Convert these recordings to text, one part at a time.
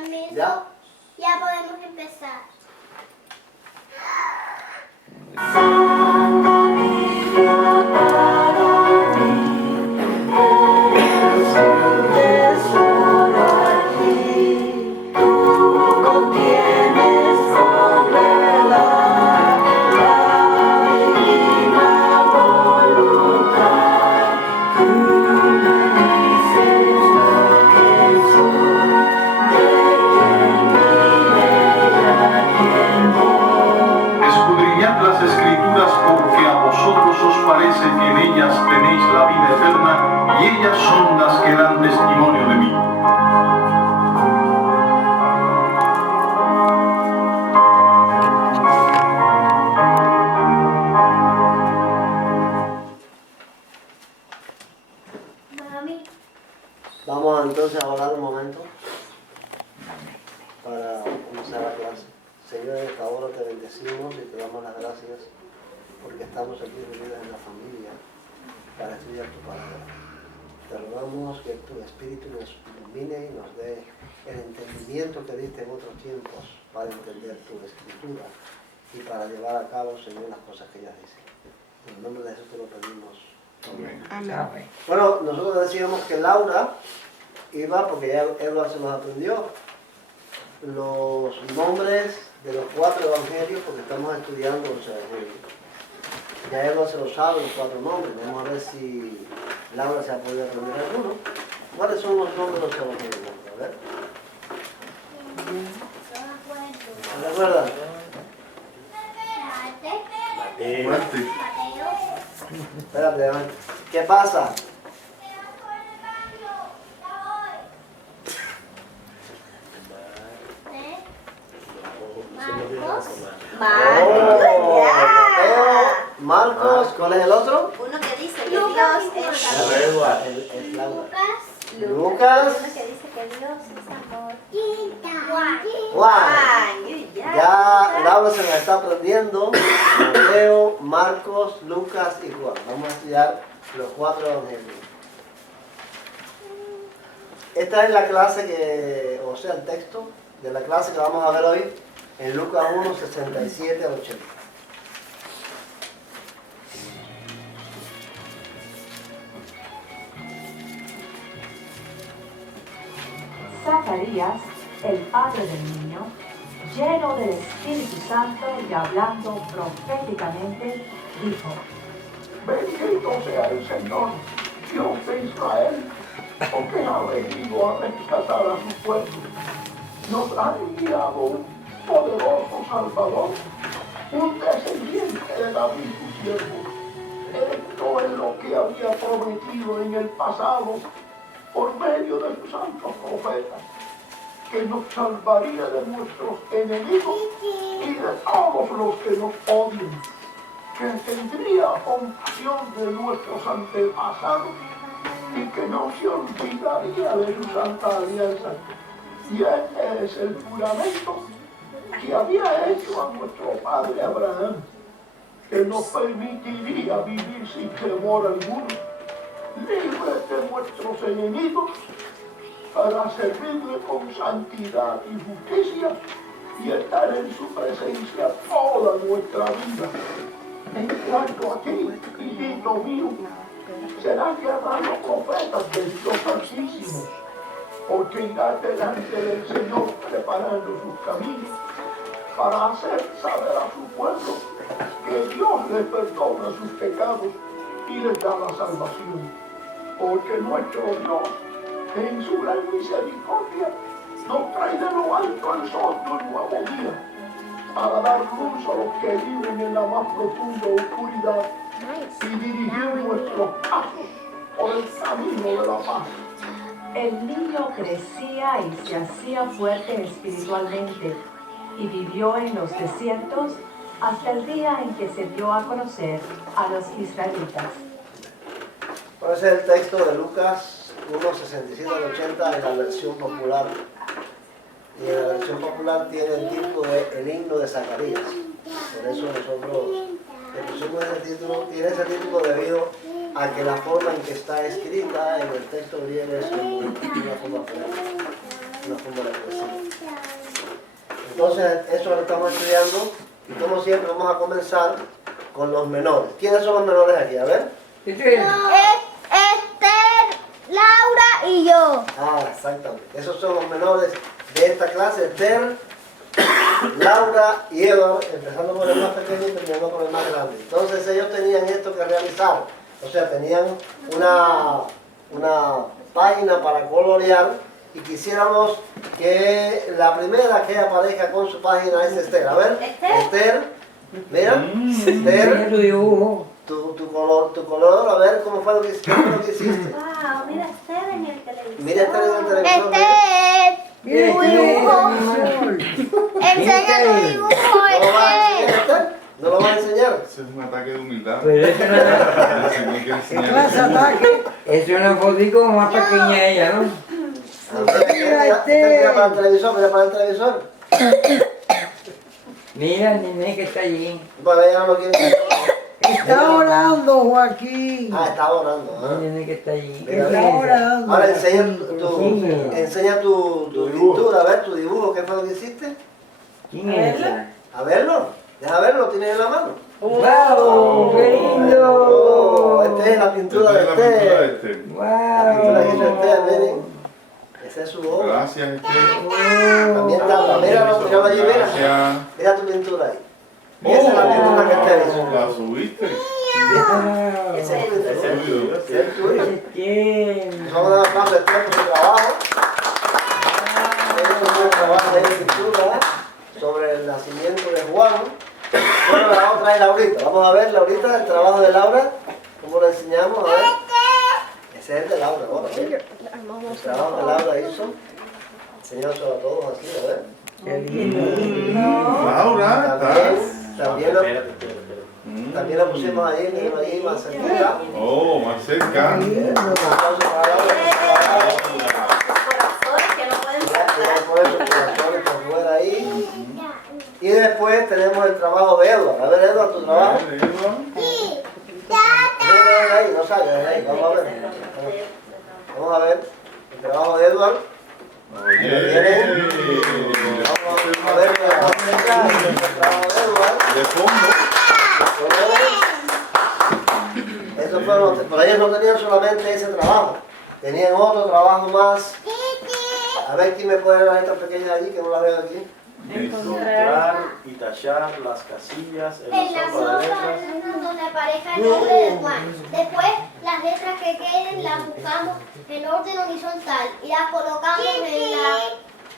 permiso, ¿Ya? ya podemos empezar. Escudriñad las Escrituras porque a vosotros os parece que en ellas tenéis la vida eterna y ellas son las que dan testimonio de mí. Mami, Vamos entonces a orar un momento para comenzar la clase. Señor, en esta hora te bendecimos y te damos las gracias porque estamos aquí reunidos en la familia para estudiar tu palabra. Te rogamos que tu Espíritu nos ilumine y nos dé el entendimiento que diste en otros tiempos para entender tu Escritura y para llevar a cabo, Señor, las cosas que ellas dicen. En el nombre de Jesús te lo pedimos. Amén. Amén. Bueno, nosotros decíamos que Laura iba, porque ya Edward se nos aprendió, los nombres de los 4 evangelios, porque estamos estudiando los evangelios. Ya Edward se lo sabe, los 4 nombres. Vamos a ver si Laura se ha podido aprender alguno. ¿Cuáles son los nombres de los evangelios? A ver. no me acuerdo. ¿Se recuerdan? Mateo. Espérate, adelante. ¿Qué pasa? Marcos. Mateo, Marcos, ¿cuál es el otro? Uno que dice que Lucas Dios y es Juan. amor. Es Laura. Lucas. Uno que dice que Dios es amor. Juan. Juan. Ya. Ya Laura se nos está aprendiendo Mateo, Marcos, Lucas y Juan. Vamos a estudiar los 4 evangelios. Esta es la clase que, o sea, el texto de la clase que vamos a ver hoy en Lucas 1, 67 al 80. Zacarías, el padre del niño, lleno del Espíritu Santo y hablando proféticamente, dijo: Bendito sea el Señor, Dios de Israel, porque ha venido a rescatar a su pueblo. Nos ha enviado un poderoso Salvador, un descendiente de David, su siervo. Esto es lo que había prometido en el pasado por medio de sus santos profetas, que nos salvaría de nuestros enemigos y de todos los que nos odian, que tendría compasión de nuestros antepasados y que no se olvidaría de su santa alianza. Y este es el juramento que había hecho a nuestro padre Abraham, que nos permitiría vivir sin temor alguno, libres de nuestros enemigos, para servirle con santidad y justicia y estar en su presencia toda nuestra vida. En cuanto a ti, hijito mío, serán llamados profetas del Dios Altísimo, porque irán delante del Señor preparando sus caminos para hacer saber a su pueblo que Dios les perdona sus pecados y les da la salvación. Porque nuestro Dios, en su gran misericordia, nos trae de lo alto al sol de un nuevo día, para dar luz a los que viven en la más profunda oscuridad y dirigir nuestros pasos por el camino de la paz. El niño crecía y se hacía fuerte espiritualmente y vivió en los desiertos hasta el día en que se dio a conocer a los israelitas. Ese es el texto de Lucas 1, 67 al 80 en la versión popular. Y en la versión popular tiene el título de El himno de Zacarías. Por eso nosotros le pusimos ese título, tiene ese título debido a que la forma en que está escrita en el texto griego es una forma fonética. una forma de poesía. Entonces, eso lo estamos estudiando y como siempre vamos a comenzar con los menores. ¿Quiénes son los menores aquí? A ver. Esther, Laura y yo. Ah, exactamente. Esos son los menores de esta clase. Esther, Laura y Edward, empezando por el más pequeño y terminando por el más grande. Entonces ellos tenían esto que realizar. O sea, tenían una página para colorear y quisiéramos que la primera que aparezca con su página es Esther. A ver, Esther, mira, Esther, tu color, a ver cómo fue lo que hiciste. Wow, mira Esther en el televisor. Mira Esther en el televisor. Esther, tu dibujo. Enseña tu dibujo, ¿No lo vas a enseñar, Esther. Esther? ¿No lo vas a enseñar? Ese es un ataque de humildad. Pero es una, Hay que enseñar. clase ataque. es una fotico más pequeña ella, ¿no? Mira para el televisor, mira para el televisor. Mira el nene que está allí. Bueno, ella no lo quiere. Está orando, Joaquín. Ah, está orando. El ¿Ah? nene que está allí. Mira, Está orando. Ahora Sí. enseña tu pintura, a ver tu dibujo, ¿qué fue lo que hiciste? ¿Quién es esa? A verlo, deja verlo, lo tienes en la mano. ¡Wow! ¡Qué Oh, lindo! esta es la pintura Esta de es la pintura de Esther. Esther. La pintura que hizo Esther, ¡Wow! miren. Esa es su obra. Gracias, Esther. También está, míralo allí, mira. Gracias. Mira tu pintura ahí. Esa es la pintura que Esther hizo. La subiste. Esa es tu pintura. Esa es tuya. ¿Quién? Vamos a dar un aplauso a Esther por su trabajo. Ella hizo un trabajo de pintura sobre el nacimiento de Juan. Bueno, la otra es Laurita. Vamos a ver, Laurita, el trabajo de Laura. ¿Cómo lo enseñamos? A ver. Ese es el de Laura, ahora. ¿Sí? El trabajo que Laura hizo. Enseñárselo a todos así, a ver. ¡Qué lindo! Laura, También también lo pusimos ahí, mírenlo ahí, más cerquita. Oh, más cerca. Un aplauso para Laura. Corazones que no pueden Ya, saltar. ya poner sus corazones por fuera ahí. Y después tenemos el trabajo de Edward. A ver, Edward, tu trabajo. Ven ahí, no sale, ven ahí. Vamos a ver. Vamos a ver el trabajo de Edward. Oye. Vamos a ver el trabajo de Edward. De fondo. Eso fueron, pero ellos no tenían solamente ese trabajo, tenían otro trabajo más. A ver quién me puede ver las letras pequeñas allí, que no las veo aquí. Encontrar y tachar las casillas en En la las sopa de letras. hojas donde aparezca el nombre de Juan. Después, las letras que queden las buscamos en orden horizontal y las colocamos en las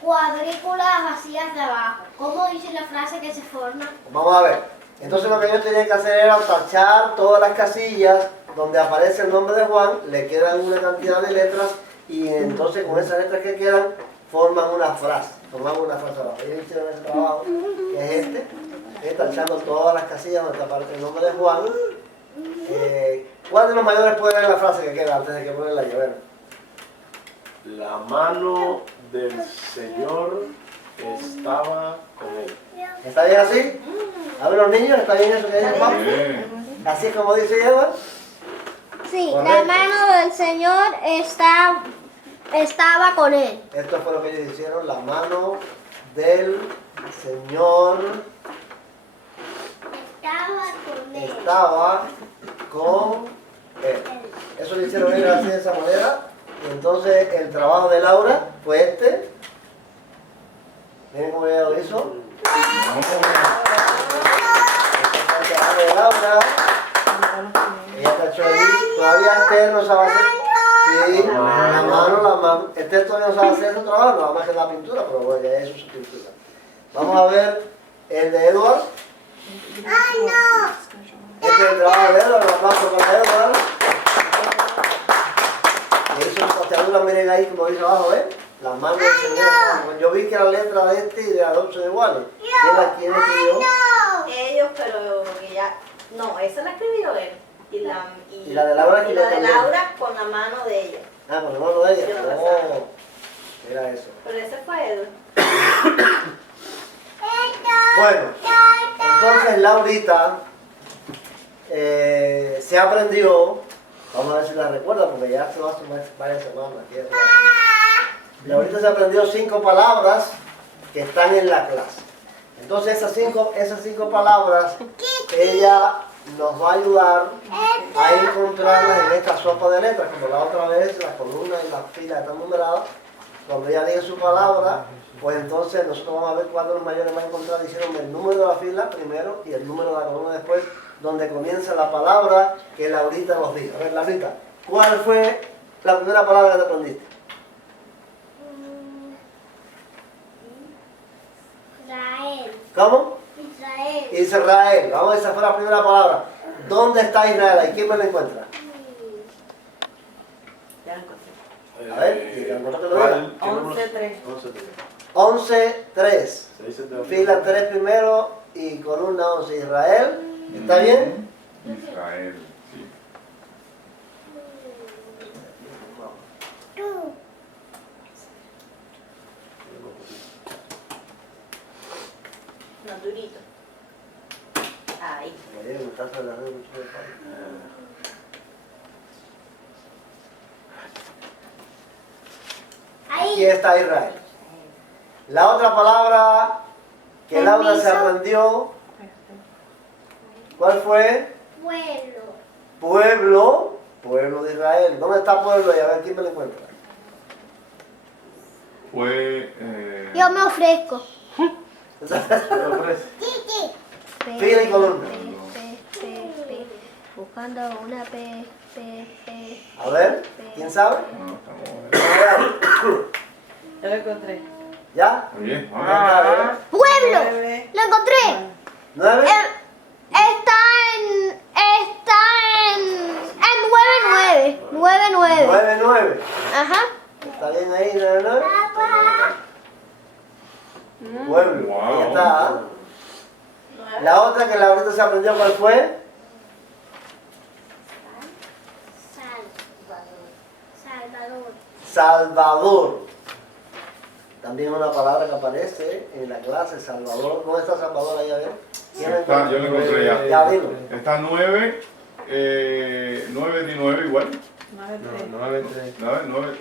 cuadrículas vacías de abajo. ¿Cómo dice la frase que se forma? Vamos a ver. Entonces lo que ellos tenían que hacer era tachar todas las casillas donde aparece el nombre de Juan, le quedan una cantidad de letras y entonces con esas letras que quedan forman una frase. Formamos una frase abajo. Ellos hicieron ese trabajo, que es este, es tachando todas las casillas donde aparece el nombre de Juan. ¿Cuál de los mayores puede leer la frase que queda antes de que ponen la lluvia? La mano del Señor estaba con él. ¿Está bien así? A ver los niños, ¿está bien eso que dice Juan? Bien. Así es como dice Edward. Sí, Correcto. la mano del Señor estaba con él. Esto fue lo que ellos hicieron, la mano del Señor estaba con él. Eso lo hicieron ellos así de esa manera. Y entonces el trabajo de Laura fue este. Miren cómo ella lo hizo. Este fue el trabajo de Laura. Ella tachó ahí. Todavía Esther no sabe hacer. Sí, la mano. Esther todavía no sabe hacer ese trabajo, nada más que la pintura, pero bueno, ya eso es su pintura. Vamos a ver el de Edward. Este es el trabajo de Edward, un aplauso para Edward. Le hizo una costeadura, miren ahí como dice abajo, ¿eh? Las manos del Señor. Yo vi que la letra de este y de la dos son iguales. ¿Quién escribió? Ellos, pero ya. No, esa la escribió él. Y la de Laura y la de también. Laura con la mano de ella. Ah, con la mano de ella. Yo no Oh, era eso. Pero ese fue él. Bueno, entonces Laurita se aprendió, vamos a ver si la recuerda porque ya se va a sumar varias semanas aquí. Laurita se aprendió 5 palabras que están en la clase. Entonces esas cinco palabras, ella nos va a ayudar a encontrarlas en esta sopa de letras, como la otra vez, las columnas y las filas están numeradas. Cuando ella diga su palabra, pues entonces nosotros vamos a ver cuándo los mayores van a encontrar diciendo el número de la fila primero y el número de la columna después, donde comienza la palabra que Laurita nos diga. A ver, Laurita, ¿cuál fue la primera palabra que te aprendiste? Israel. ¿Cómo? Israel. Israel. Vamos, esa fue la primera palabra. ¿Dónde está Israel? ¿Y quién me la encuentra? Ya lo encontré. A ver, ¿y encontró que lo ¿Cuál? diga? ¿Qué número? 11-3. 11-3. 11-3. Se dice de Fila 3 primero y columna 11. Israel. ¿Está bien? Israel, sí. No, durito. Ahí. María, me estás hablando mucho de Pablo. Aquí Ahí. está Israel. La otra palabra que Laura se Permiso. aprendió, ¿cuál fue? Pueblo. Pueblo. Pueblo de Israel. ¿Dónde está pueblo? Y a ver quién me lo encuentra. Fue. Yo me ofrezco. Fila y columna. P. Buscando una P. A ver, ¿quién sabe? No, estamos. Ya lo encontré. ¿Ya? Muy bien, ¿Dónde vamos. está? A ver. ¡Pueblo! 9. ¡Lo encontré! 9. Está en 9-9. 9-9. Ajá. ¿Está bien ahí? 9-9. Pueblo. Wow. Ahí está. La otra que Laurita se aprendió, ¿cuál fue? Salvador. Salvador. También una palabra que aparece en la clase, Salvador. ¿Dónde está Salvador ahí? A ver. ¿Quién Está, yo lo encontré ya. Ya dilo. Está 9, 9-9 igual. 9-3. 9.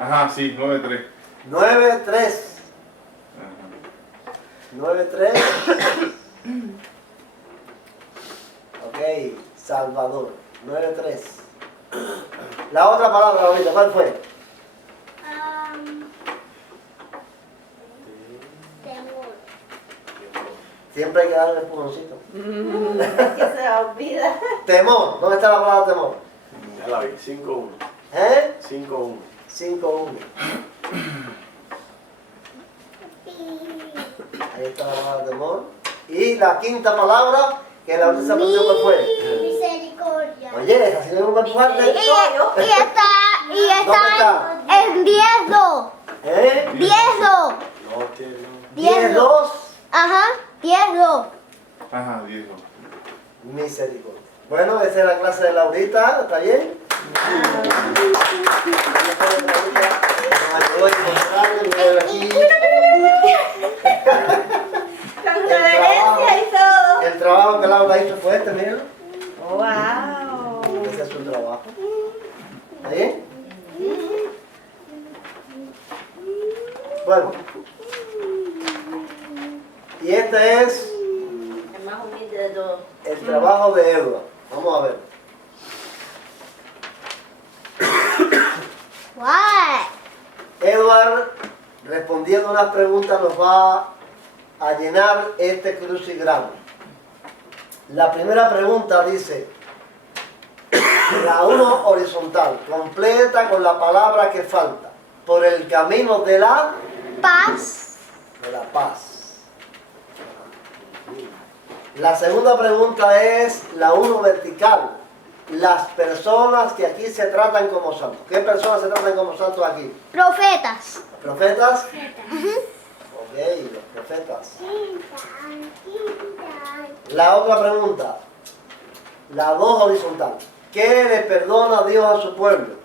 Ajá, sí, 9-3. 9-3. Ajá. 9-3. Ok, Salvador. 9-3. La otra palabra ahorita, ¿cuál fue? Temor. Siempre hay que darle un empujoncito. Que se olvida. Temor. ¿Dónde está la palabra temor? Ya la vi. 5-1. ¿Eh? 5-1. 5-1. Ahí está la palabra temor. Y la quinta palabra que la ahorita se aprendió, ¿cuál fue? Misericordia. Oye, así es un buen fuerte. Y está en 10-2. ¿Eh? 10-2. No, tiene. 10-2. Ajá, 10-2. Ajá, 10. Misericordia. Bueno, esa es la clase de Laurita, ¿está bien? Nos ayudó a encontrarlo, miren aquí. Con reverencia y todo. El trabajo que Laura hizo fue este, miren. Wow. Ese es su trabajo. ¿Está bien? Bueno. Y este es El más humilde de todos. el trabajo de Edward. Vamos a ver. What? Edward, respondiendo unas preguntas, nos va a llenar este crucigrama. La primera pregunta dice, la 1 horizontal, completa con la palabra que falta, por el camino de la Paz. paz. La segunda pregunta es la 1 vertical, las personas que aquí se tratan como santos. ¿Qué personas se tratan como santos aquí? Profetas. ¿Profetas? Ok, los profetas. La otra pregunta, la 2 horizontal. ¿Qué le perdona Dios a su pueblo?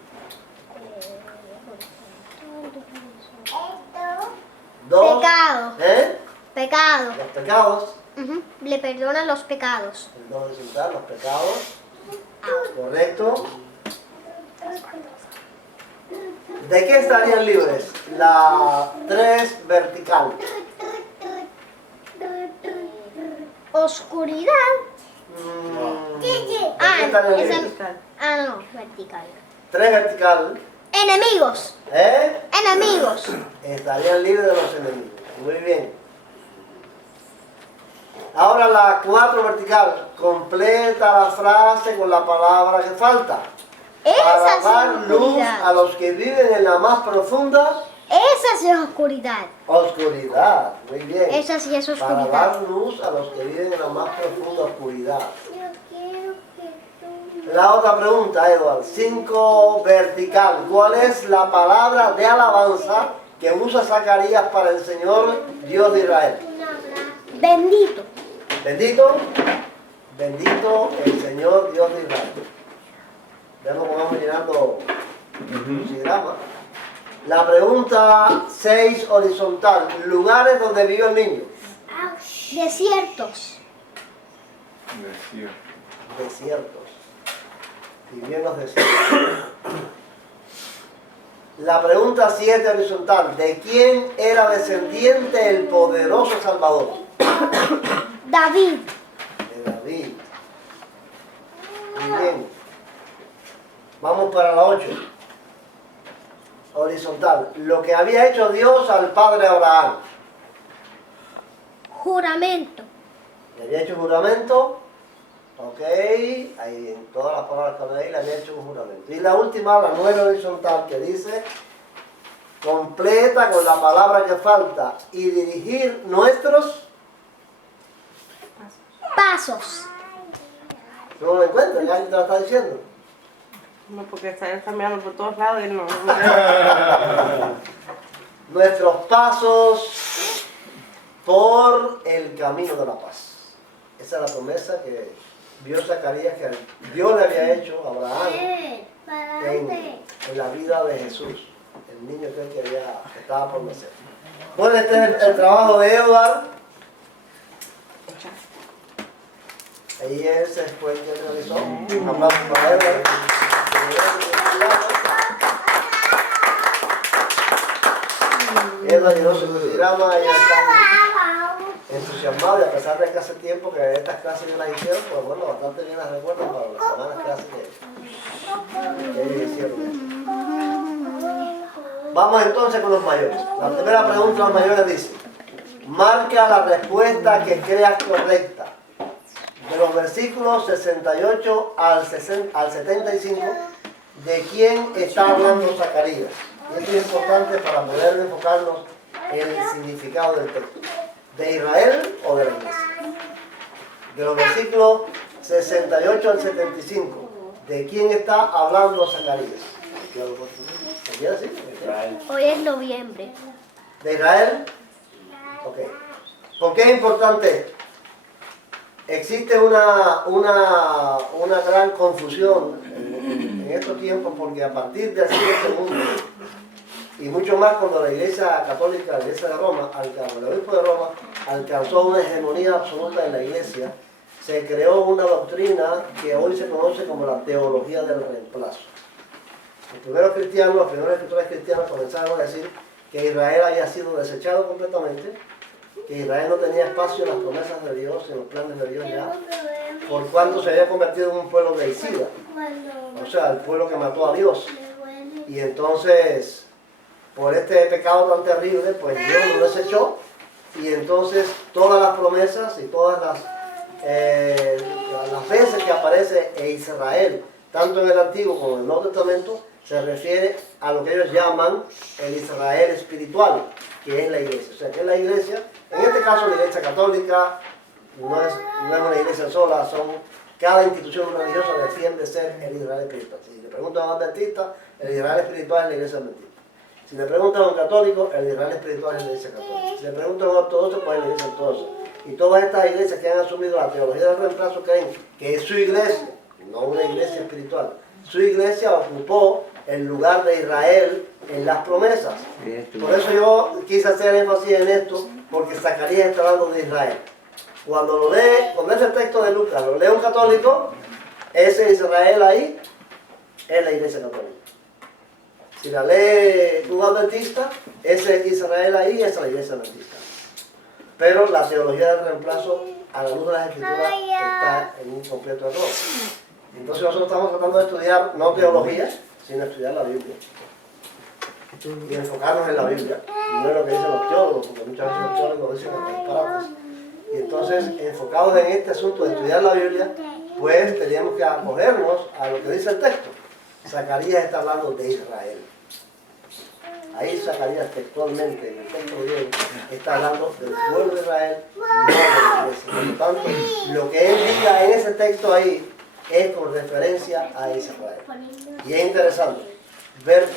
2. Pecado. ¿Eh? Pecado. Los pecados. Ujú. Le perdonan los pecados. El 2 horizontal, los pecados. Correcto. ¿De qué estarían libres? La 3 vertical. Oscuridad. ¿De qué estarían libres? No, vertical. 3 vertical. Enemigos. Enemigos. Estarían libres de los enemigos. Muy bien. Ahora la 4 vertical. Completa la frase con la palabra que falta. Para dar luz a los que viven en la más profunda Esa sí es oscuridad. oscuridad. Muy bien. Esa sí es Para oscuridad. dar luz a los que viven en la más profunda oscuridad. La otra pregunta, Edward. 5 vertical. ¿Cuál es la palabra de alabanza que usa Zacarías para el Señor Dios de Israel? Bendito. Bendito, bendito el Señor Dios de Israel. Veamos cómo vamos llenando crucigrama. La pregunta 6 horizontal. Lugares donde vive el niño. Desiertos. Desiertos. Vivió en los desiertos. La pregunta 7 horizontal. ¿De quién era descendiente el poderoso Salvador? David. De David. Muy bien. Vamos para la 8. Horizontal. Lo que había hecho Dios al padre Abraham. Juramento. Le había hecho un juramento. Ok. Ahí en todas las palabras que había ahí le había hecho un juramento. Y la última, la 9 horizontal, que dice: completa con la palabra que falta y dirigir nuestros Pasos. ¿No lo encuentran? ¿Ya alguien te lo está diciendo? No, porque está mirando por todos lados y no. Nuestros pasos por el camino de la paz. Esa es la promesa que vio Zacarías, que Dios le había hecho a Abraham en la vida de Jesús, el niño que estaba por nacer. Bueno, este es el trabajo de Edward. Ahí ese fue el que realizó. Un aplauso para Edward. Edward llenó su programa y está entusiasmado, y a pesar de que hace tiempo que estas clases ya las hicieron, pues bueno, bastante bien las recuerdan para las semanas que hace que ellos hicieron. Vamos entonces con los mayores. La primera pregunta de los mayores dice: marca la respuesta que creas correcta. De los versículos 68 al 75, ¿de quién está hablando Zacarías? Y esto es importante para poder enfocarnos en el significado del texto. ¿De Israel o de la iglesia? De los versículos 68 al 75, ¿de quién está hablando Zacarías? ¿Qué decir? Hoy es noviembre. ¿De Israel? Ok. ¿Por qué es importante esto? Existe una gran confusión en estos tiempos, porque a partir del siglo II, y mucho más cuando la Iglesia Católica, la Iglesia de Roma, el obispo de Roma alcanzó una hegemonía absoluta en la Iglesia, se creó una doctrina que hoy se conoce como la teología del reemplazo. Los primeros escritores cristianos comenzaron a decir que Israel había sido desechado completamente, que Israel no tenía espacio en las promesas de Dios, en los planes de Dios ya, por cuanto se había convertido en un pueblo deicida, o sea, el pueblo que mató a Dios. Y entonces, por este pecado tan terrible, pues Dios lo desechó, y entonces todas las promesas y todas las veces que aparece Israel, tanto en el Antiguo como en el Nuevo Testamento, se refiere a lo que ellos llaman el Israel espiritual, que es la iglesia. O sea, que es la iglesia, en este caso la iglesia católica, no es una iglesia sola, cada institución religiosa defiende ser el Israel espiritual. Si le preguntan a un adventista, el Israel espiritual es la iglesia adventista. Si le preguntan a un católico, el Israel espiritual es la iglesia católica. Si le preguntan a un ortodoxo, pues es la iglesia ortodoxa. Y todas estas iglesias que han asumido la teología del reemplazo creen que es su iglesia, no una iglesia espiritual. Su iglesia ocupó el lugar de Israel en las promesas. Por eso yo quise hacer énfasis en esto, porque Zacarías está hablando de Israel. Cuando es el texto de Lucas, lo lee un católico, ese Israel ahí es la iglesia católica. Si la lee un adventista, ese Israel ahí es la iglesia adventista. Pero la teología del reemplazo, a la luz de las escrituras, está en un completo error. Entonces nosotros estamos tratando de estudiar no teología, sino estudiar la Biblia. Y enfocarnos en la Biblia, no en lo que dicen los teólogos, porque muchas veces los teólogos dicen disparates. Y entonces, enfocados en este asunto de estudiar la Biblia, pues teníamos que acogernos a lo que dice el texto. Zacarías está hablando de Israel. Ahí Zacarías textualmente, en el texto griego, está hablando del pueblo de Israel, no de la iglesia. Por lo tanto, lo que él diga en ese texto ahí es con referencia a Israel. Y es interesante ver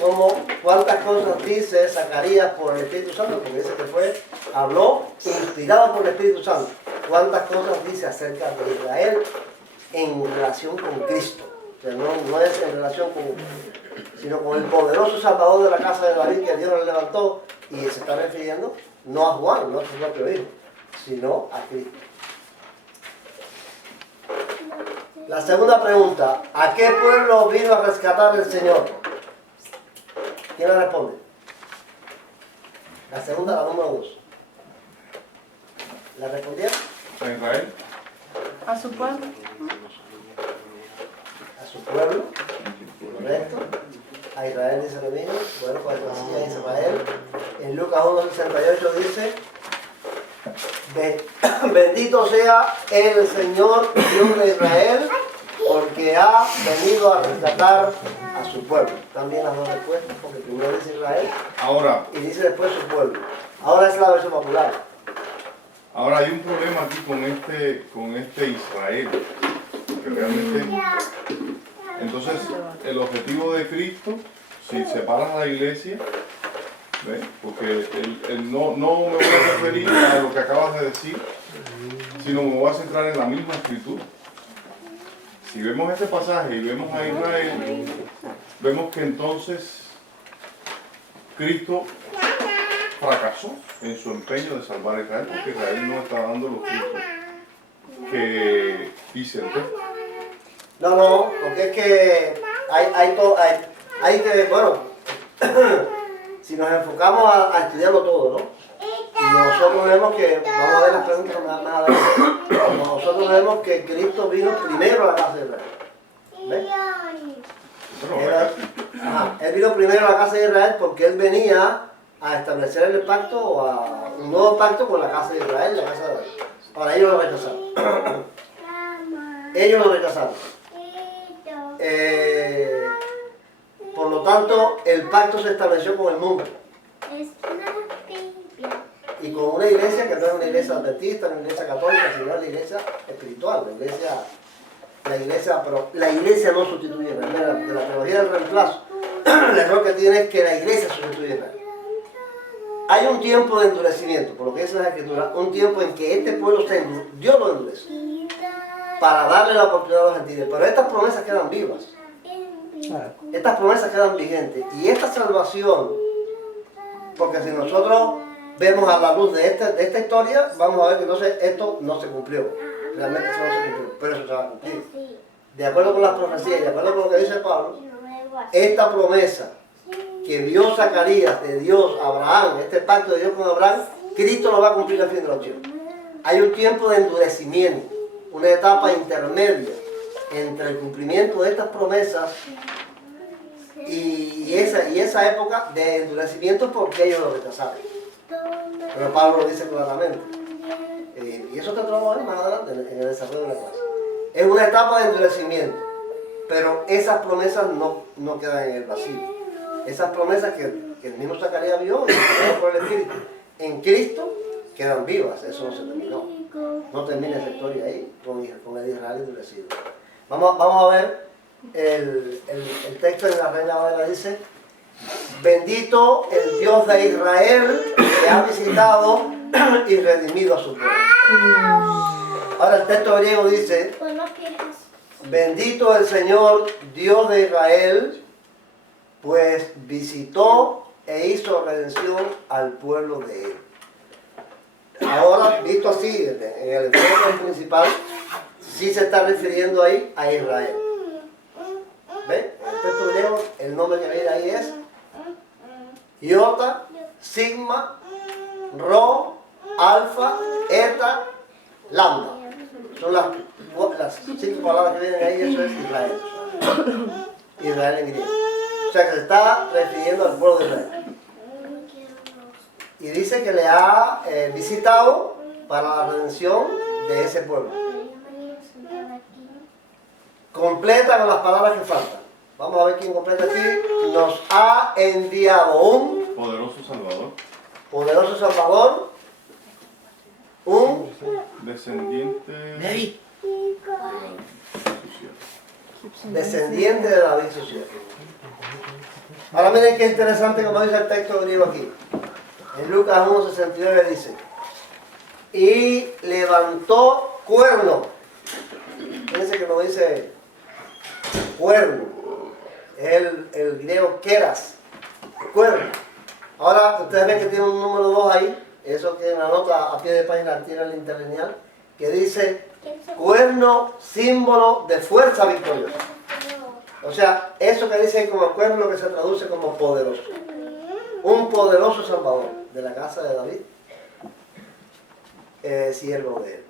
cuántas cosas dice Zacarías por el Espíritu Santo, porque dice que habló inspirado por el Espíritu Santo. Cuántas cosas dice acerca de Israel en relación con Cristo. O sea, no es en relación sino con el poderoso Salvador de la casa de David que Dios le levantó, y se está refiriendo no a Juan, no a su propio hijo, sino a Cristo. La segunda pregunta, ¿a qué pueblo vino a rescatar el Señor? ¿Quién la responde? La segunda, la número 2. ¿La respondieron? ¿A Israel? A su pueblo. A su pueblo, correcto. A Israel dice lo mismo. Bueno, pues así a Israel. En Lucas 1:68 dice: bendito sea el Señor Dios de Israel, porque ha venido a rescatar a su pueblo. También las dos respuestas, porque primero dice Israel Ahora, y dice después su pueblo. Ahora es la versión popular. ahora hay un problema aquí con este Israel, que realmente, entonces el objetivo de Cristo, si separas a la iglesia, ¿ves? Porque no me voy a referir a lo que acabas de decir, sino me voy a centrar en la misma escritura. Si vemos este pasaje y vemos a Israel, vemos que entonces Cristo fracasó en su empeño de salvar a Israel, porque Israel no está dando los frutos que dice el texto. No, porque es que hay que, bueno, si nos enfocamos a estudiarlo todo, ¿no? Y nosotros vemos que, vamos a ver las preguntas más adelante, nosotros vemos que Cristo vino primero a la casa de Israel. ¿Ves? Él vino primero a la casa de Israel porque él venía a establecer el pacto, o a un nuevo pacto con la casa de Israel, la casa de David. Ahora ellos lo rechazaron. Ellos lo rechazaron. Por lo tanto, el pacto se estableció con el mundo. Y con una iglesia que no es una iglesia adventista, una iglesia católica, sino una iglesia espiritual, pero la iglesia no sustituye a Israel. De la teología del reemplazo, el error que tiene es que la iglesia sustituye a Israel. Hay un tiempo de endurecimiento, por lo que dice la Escritura, un tiempo en que este pueblo Dios lo endurece para darle la oportunidad a los gentiles. Pero estas promesas quedan vivas. Estas promesas quedan vigentes. Y esta salvación, porque si nosotros vemos a la luz de esta historia, vamos a ver que entonces esto no se cumplió. Realmente eso no se cumplió, pero eso se va a cumplir. De acuerdo con las profecías y de acuerdo con lo que dice Pablo, esta promesa que vio Zacarías de Dios a Abraham, este pacto de Dios con Abraham, Cristo lo va a cumplir al fin de los tiempos. Hay un tiempo de endurecimiento, una etapa intermedia entre el cumplimiento de estas promesas y esa época de endurecimiento, porque ellos lo rechazaron. Pero Pablo lo dice claramente. Y eso te trabajo a ver más adelante en el desarrollo de la clase. Es una etapa de endurecimiento, pero esas promesas no quedan en el vacío. Esas promesas que el mismo Zacarías vio y por el Espíritu en Cristo quedan vivas. Eso no se terminó. No termina esa historia ahí con el Israel endurecido. Vamos a ver el texto de la Reina Valera. Dice: bendito el Dios de Israel, que ha visitado y redimido a su pueblo. Ahora el texto griego dice: bendito el Señor Dios de Israel, pues visitó e hizo redención al pueblo de él. Ahora, visto así, en el enfoque principal, sí se está refiriendo ahí a Israel. ¿Ven? En el texto griego, el nombre que viene ahí es iota, sigma, rho, alfa, eta, lambda. Son las 5 palabras que vienen ahí, eso es Israel. Israel en griego. O sea que se está refiriendo al pueblo de Israel. Y dice que le ha visitado para la redención de ese pueblo. Completa con las palabras que faltan. Vamos a ver quién completa aquí. Nos ha enviado un Poderoso Salvador, poderoso Salvador, un descendiente David. descendiente de David su siervo. Ahora miren qué interesante como dice el texto griego aquí. En Lucas 1:69 dice, y levantó cuerno. Fíjense que no dice cuerno, es el griego keras, cuerno. Ahora ustedes ven que tiene un número 2 ahí, eso que en la nota a pie de página tiene el interlineal, que dice cuerno, símbolo de fuerza victoriosa. O sea, eso que dice ahí como cuerno, lo que se traduce como poderoso. Un poderoso Salvador de la casa de David, siervo de él.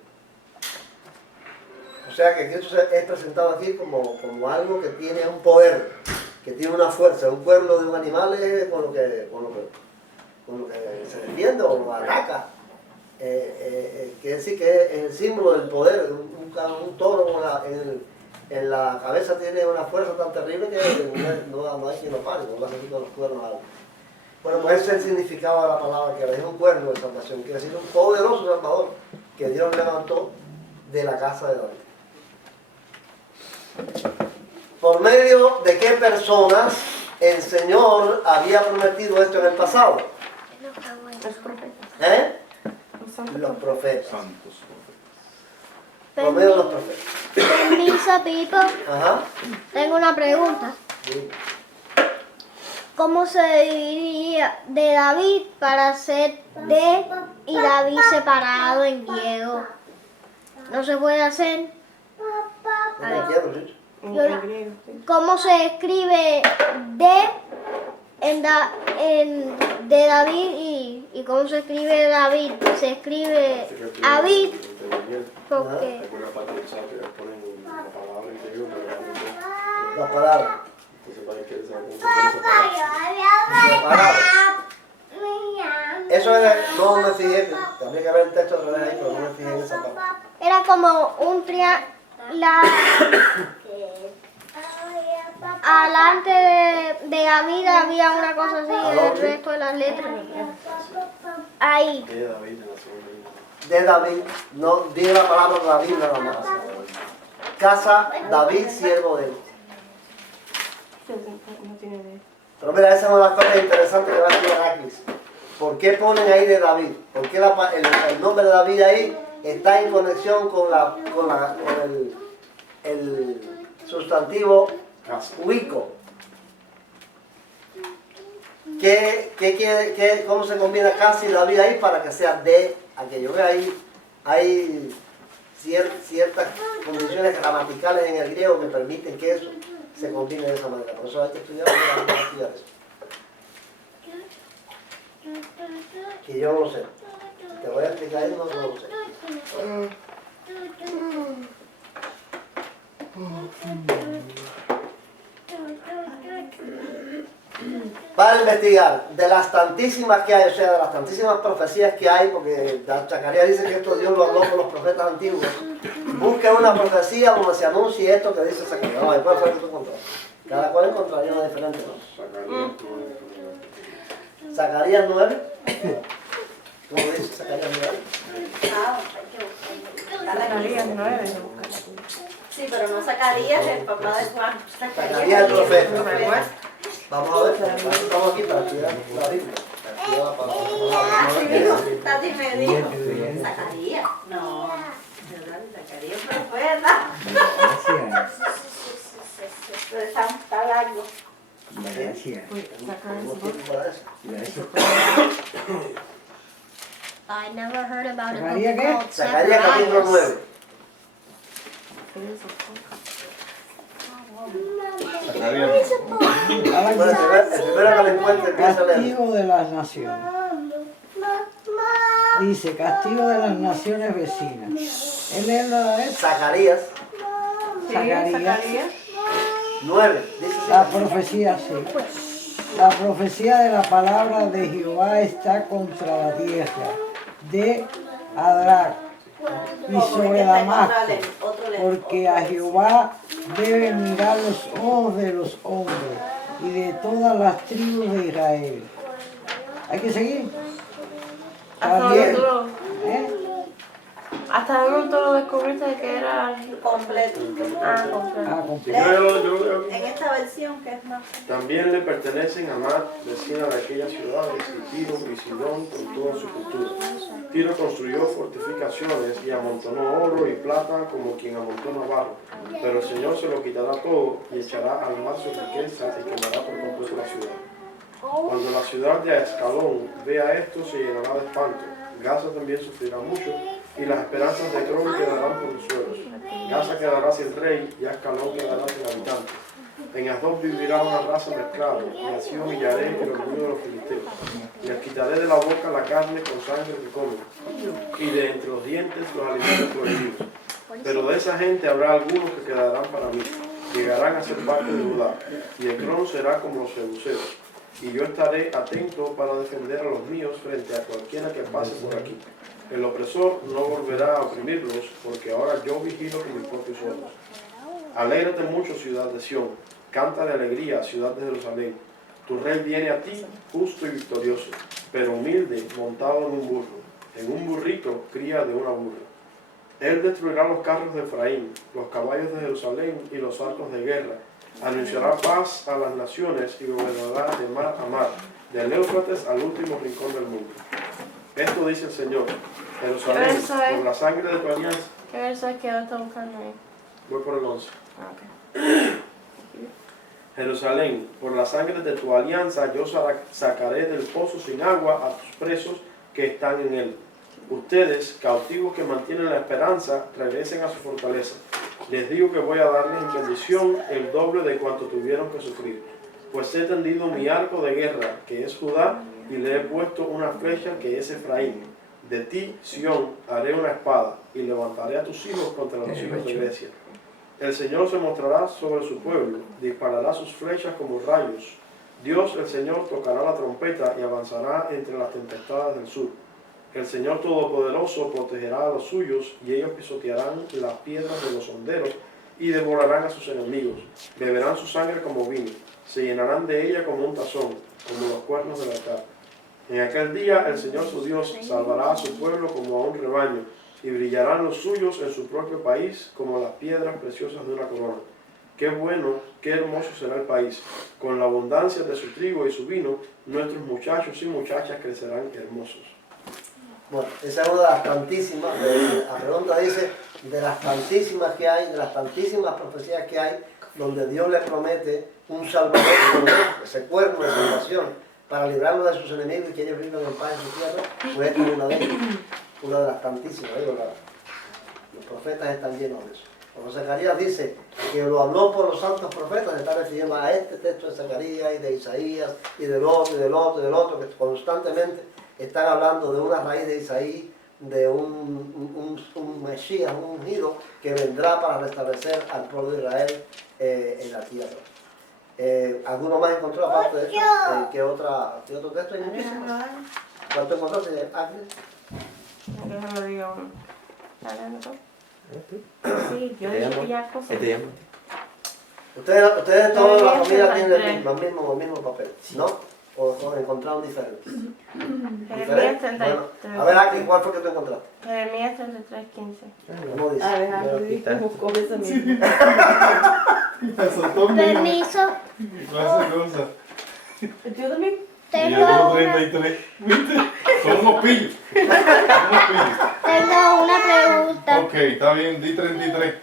O sea que Cristo es presentado aquí como algo que tiene un poder, que tiene una fuerza. Un cuerno de un animal es con lo que se defiende o lo ataca. Quiere decir que es el símbolo del poder. Un toro en la cabeza tiene una fuerza tan terrible que no hay quien lo pare, no va a seguir con los cuernos algo. Bueno, pues ese es el significado de la palabra que es un cuerno de salvación. Quiere decir un poderoso Salvador que Dios levantó de la casa de David. ¿Por medio de qué personas el Señor había prometido esto en el pasado? Los profetas. santos. Por medio de los profetas. Permiso, Pipo. Ajá. Tengo una pregunta. Sí. ¿Cómo se dividiría de David para ser de y David separado en griego? ¿No se puede hacer? No te quiero, Chicho. ¿Cómo se escribe de de David y cómo se escribe David? Se escribe David porque Alguna parte del chat que ponen la palabra en griego, pero realmente Las palabras. entonces para que se va a confundir esa palabra. Eso es, no me fijé, habría que ver el texto otra vez ahí, pero no me fijé en esa parte. era como un triángulo. Alante de David había una cosa así, el resto de las letras. Ahí. De David en la segunda línea. De David, no diga la palabra David nada más. Casa David, siervo de él. No tiene idea. Pero mira, esa es una de las cosas interesantes que va a decir Heracles. ¿Por qué ponen ahí de David? ¿Por qué el nombre de David ahí está en conexión con el sustantivo Wico? ¿Cómo se combina casa y David ahí para que sea de aquello? Ve ahí, hay ciertas condiciones gramaticales en el griego que permiten que eso se combine de esa manera. Por eso hay que estudiar, hay que estudiar eso. Que yo no lo sé. Te voy a explicar eso, no lo sé. Para investigar de las tantísimas que hay, o sea, de las tantísimas profecías que hay, porque Zacarías dice que esto Dios lo habló con los profetas antiguos. Busque una profecía donde se anuncie esto que dice Zacarías. No, ¿cuál fue que tú encontraste? Cada cual encontraría una diferente, ¿no? Zacarías 9. ¿Cómo dice Zacarías 9? Zacarías 9. Sí, pero no Zacarías, el papá de Juan. Zacarías el profeta. Vamos a ver, estamos aquí para estudiar la Biblia. Para estudiar la palabra. Sí, dijo, Tati me dijo. Zacarías. No. Zacarías es profeta. Pero está largo. I never heard about a ¿Zacarías book qué? called Zacarías capítulo 9. Zacarías. Bueno, el primero que le encuentre empieza a leer. Castigo de las naciones. Dice, castigo de las naciones vecinas. Él es la de Zacarías Zacarías. 9. Dice La profecía, sí. La profecía de la palabra de Jehová está contra la tierra de Adrar y sobre Damasco, porque a Jehová deben mirar los ojos de los hombres y de todas las tribus de Israel. ¿Hay que seguir? Hasta También, donde tú lo, ¿eh? hasta donde tú lo descubriste que era Completo. Ah, completo. En esta versión que es más. También le pertenecen a Mat, vecina de aquellas ciudades, y Tiro y Sidón con toda su cultura. Tiro construyó fortificaciones y amontonó oro y plata como quien amontona barro. Pero el Señor se lo quitará todo y echará al mar su riqueza y quemará por completo la ciudad. Cuando la ciudad de Ascalón vea esto, se llenará de espanto. Gaza también sufrirá mucho y las esperanzas de Crom quedarán por los suelos. Gaza quedará sin rey y Ascalón quedará sin habitantes. En Asdod vivirá una raza mezclada y así humillaré el orgullo de los filisteos. Les quitaré de la boca la carne con sangre que comen y de entre los dientes los alimentos prohibidos. Pero de esa gente habrá algunos que quedarán para mí. Llegarán a ser parte de Judá y Ecrón será como los jebuseos. Y yo estaré atento para defender a los míos frente a cualquiera que pase por aquí. El opresor no volverá a oprimirlos, porque ahora yo vigilo con mis propios ojos. Alégrate mucho, ciudad de Sión. Canta de alegría, ciudad de Jerusalén. Tu rey viene a ti, justo y victorioso, pero humilde, montado en un burro. En un burrito, cría de una burra. Él destruirá los carros de Efraín, los caballos de Jerusalén y los arcos de guerra. Anunciará paz a las naciones y gobernará de mar a mar, del Éufrates al último rincón del mundo. Esto dice el Señor. Jerusalén, verso es? por la sangre de tu alianza. ¿Qué verso es que ahora está buscando ahí? Voy por el 11. Ah, ok. Jerusalén, por la sangre de tu alianza yo sacaré del pozo sin agua a tus presos que están en él. Ustedes, cautivos que mantienen la esperanza, regresen a su fortaleza. Les digo que voy a darles en bendición el doble de cuanto tuvieron que sufrir. Pues he tendido mi arco de guerra, que es Judá, y le he puesto una flecha, que es Efraín. De ti, Sión, haré una espada, y levantaré a tus hijos contra los hijos de Grecia. El Señor se mostrará sobre su pueblo, disparará sus flechas como rayos. Dios, el Señor, tocará la trompeta y avanzará entre las tempestades del sur. El Señor Todopoderoso protegerá a los suyos y ellos pisotearán las piedras de los honderos y devorarán a sus enemigos. Beberán su sangre como vino, se llenarán de ella como un tazón, como los cuernos del altar. En aquel día el Señor su Dios salvará a su pueblo como a un rebaño y brillarán los suyos en su propio país como las piedras preciosas de una corona. Qué bueno, qué hermoso será el país. Con la abundancia de su trigo y su vino, nuestros muchachos y muchachas crecerán hermosos. Bueno, esa es una de las tantísimas, la pregunta dice, de las tantísimas que hay, de las tantísimas profecías que hay, donde Dios le promete un salvador, ese cuerno de salvación, para librarlos de sus enemigos y que ellos vivan en paz en su tierra, pues esta es una de ellas, una de las tantísimas, los profetas están llenos de eso. Cuando Zacarías dice que lo habló por los santos profetas, se está refiriendo a este texto de Zacarías y de Isaías y del otro y del otro y del otro, que constantemente están hablando de una raíz de Isaí, de un Mesías, un ungido que vendrá para restablecer al pueblo de Israel en la tierra. ¿Alguno más encontró aparte de eso? ¿Qué otro texto hay muchísimos? ¿Cuánto encontraste, Agnes? Déjame diga uno. Sí, yo dije ya cosas. Ustedes toda la familia tienen el mismo papel, ¿no? ¿O encontraron diferentes? Jeremías 33. Bueno, a ver, Agnes, ¿cuál fue que tú encontraste? Jeremías 33, 15. ¿Cómo dice? Alejandro buscó eso mismo. Permiso. Clase de cosa. Yo también. Y yo tengo 33. ¿Viste? Son unos pillos. Tengo una pregunta. Ok, está bien, di 33.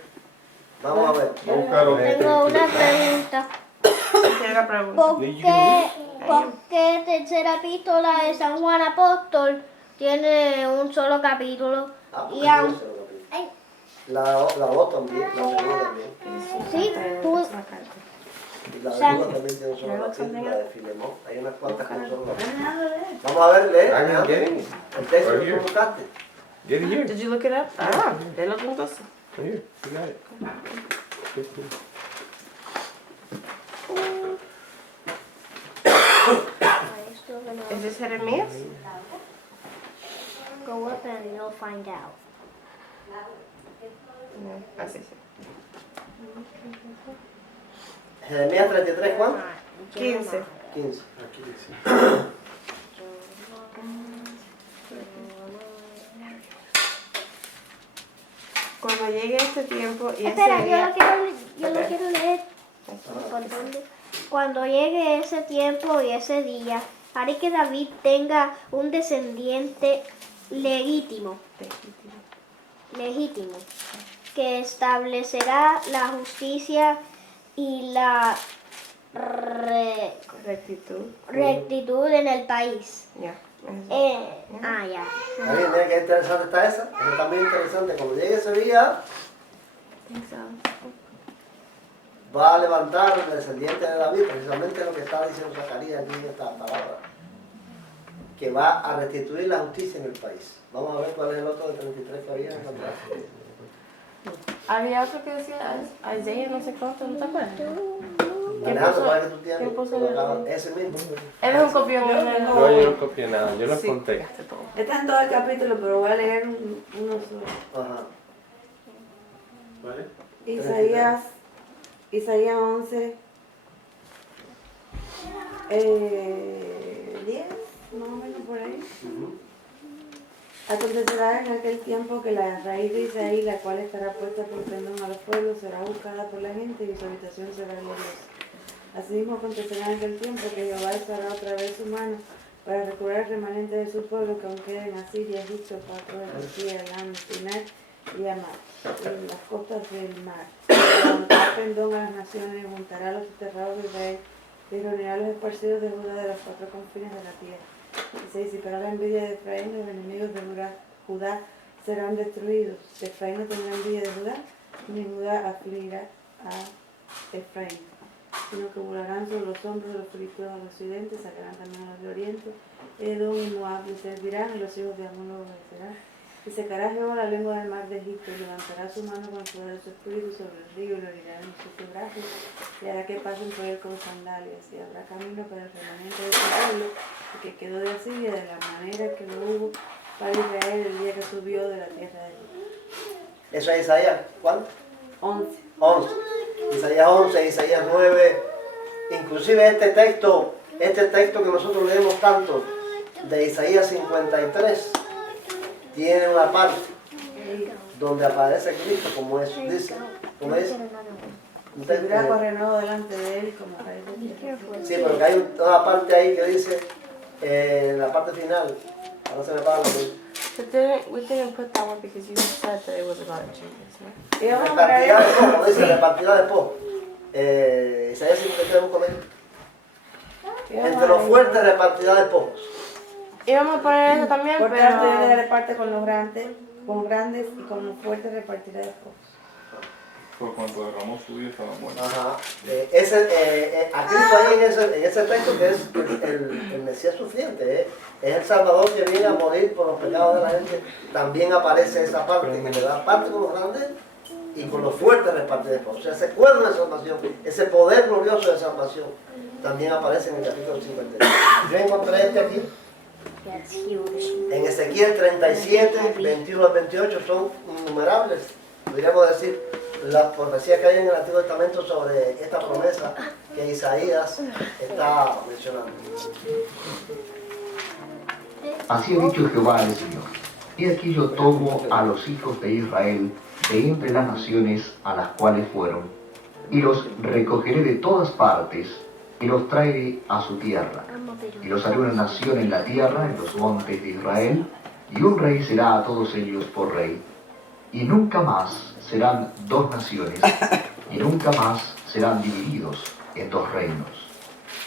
Vamos a ver. Búscalo. Tengo una pregunta. Tercera pregunta. ¿Por qué tercera epístola de San Juan Apóstol tiene un solo capítulo? Y aún, La otra también, la segunda también. sí, Y la de Judas también tiene un solo latín, la de Filemón. Hay unas cuantas con un solo latín. Vamos a ver, lee. I'm getting it. El texto Right que here. tú buscaste. Get it here. Did you look it up? Ah, léelo tú entonces. Here, you got it. 15. Is this Jeremías? Go up and you'll find out. No, así sí. Jeremías 33, ¿cuánto? 15. 15. Aquí dice. Cuando llegue este tiempo y ese Espera, día... yo lo quiero leer. ¿Por dónde? Cuando llegue ese tiempo y ese día, haré que David tenga un descendiente legítimo, que establecerá la justicia y la rectitud en el país. Ya. Ya. David, mira qué interesante está esa. Esa también interesante. Cuando llegue ese día, va a levantar el descendiente de David, precisamente lo que está diciendo Zacarías aquí en esta palabra, que va a restituir la justicia en el país. Vamos a ver cuál es el otro de 33 que había encontrado. Había otro que decía Isaiah no sé cuánto, ¿no te acuerdas? Alejandro, ¿cuál es que tú tienes? ¿Quién puso Ese mismo. Él es un copión. No, yo no copié nada, yo los conté. Está en todo el capítulo, pero voy a leer uno solo. Ajá. ¿Vale? Isaías 11, 10, más o menos por ahí. Acontecerá en aquel tiempo que la raíz de Isaí, la cual estará puesta por pendón a los pueblos, será buscada por la gente y su habitación será gloriosa. Asimismo acontecerá en aquel tiempo que Jehová estará otra vez su mano para recobrar el remanente de su pueblo que aún queda en Asiria, Egipto, Patro, Turquía, Elam, Sinai y Amar, en las costas del mar. Levantará pendón a las naciones, juntará a los desterrados de Israel y reunirá a los esparcidos de Judá de los cuatro confines de la tierra. Y se disipará la envidia de Efraín, los enemigos de Judá serán destruidos. Efraín no tendrá envidia de Judá, ni Judá afligirá a Efraín, sino que volarán sobre los hombros de los filisteos al occidente, sacarán también a los de oriente, Edom y Moab le servirán, y los hijos de Amón los obedecerán. Y secará Jehová la lengua del mar de Egipto, y levantará su mano con el poder de su espíritu sobre el río, y lo herirá en sus quebrajes, y hará que pasen por él con sandalias, y habrá camino para el remanente de su pueblo, y que quedó de Asiria de la manera que lo hubo para Israel el día que subió de la tierra de Egipto. Eso es Isaías, ¿cuánto? 11. 11. Isaías 11, Isaías 9. Inclusive este texto que nosotros leemos tanto, de Isaías 53, tiene una parte donde aparece Cristo, como es, dice, como es. Servirá por renuevo delante de él como rey de tierra. Sí, pero que hay una parte ahí que dice, en la parte final, ahora se me va la mente. But we didn't put that one because you said that it was about Jesus, right? Y vamos a poner Repartida de poco, dice, repartida de poco. Isaías 53, busco entre los fuertes, repartida de pocos. Y vamos a poner eso también, por pero... tanto, él reparte con los grandes y con los fuertes repartirá de pocos. Por cuanto derramó su vida estaba muerto. Ajá. A Cristo ahí en ese texto que es el Mesías sufriente, es el Salvador que viene a morir por los pecados de la gente. También aparece esa parte que le da parte con los grandes y con los fuertes repartir de pocos. O sea, ese cuerno de salvación, ese poder glorioso de salvación, también aparece en el capítulo 53. Yo encontré este aquí. En Ezequiel 37, 21 al 28 son innumerables, podríamos decir, las profecías que hay en el Antiguo Testamento sobre esta promesa que Isaías está mencionando. Así ha dicho Jehová el Señor: y aquí yo tomo a los hijos de Israel de entre las naciones a las cuales fueron, y los recogeré de todas partes, y los traeré a su tierra, y los haré una nación en la tierra, en los montes de Israel, y un rey será a todos ellos por rey. Y nunca más serán dos naciones, y nunca más serán divididos en dos reinos.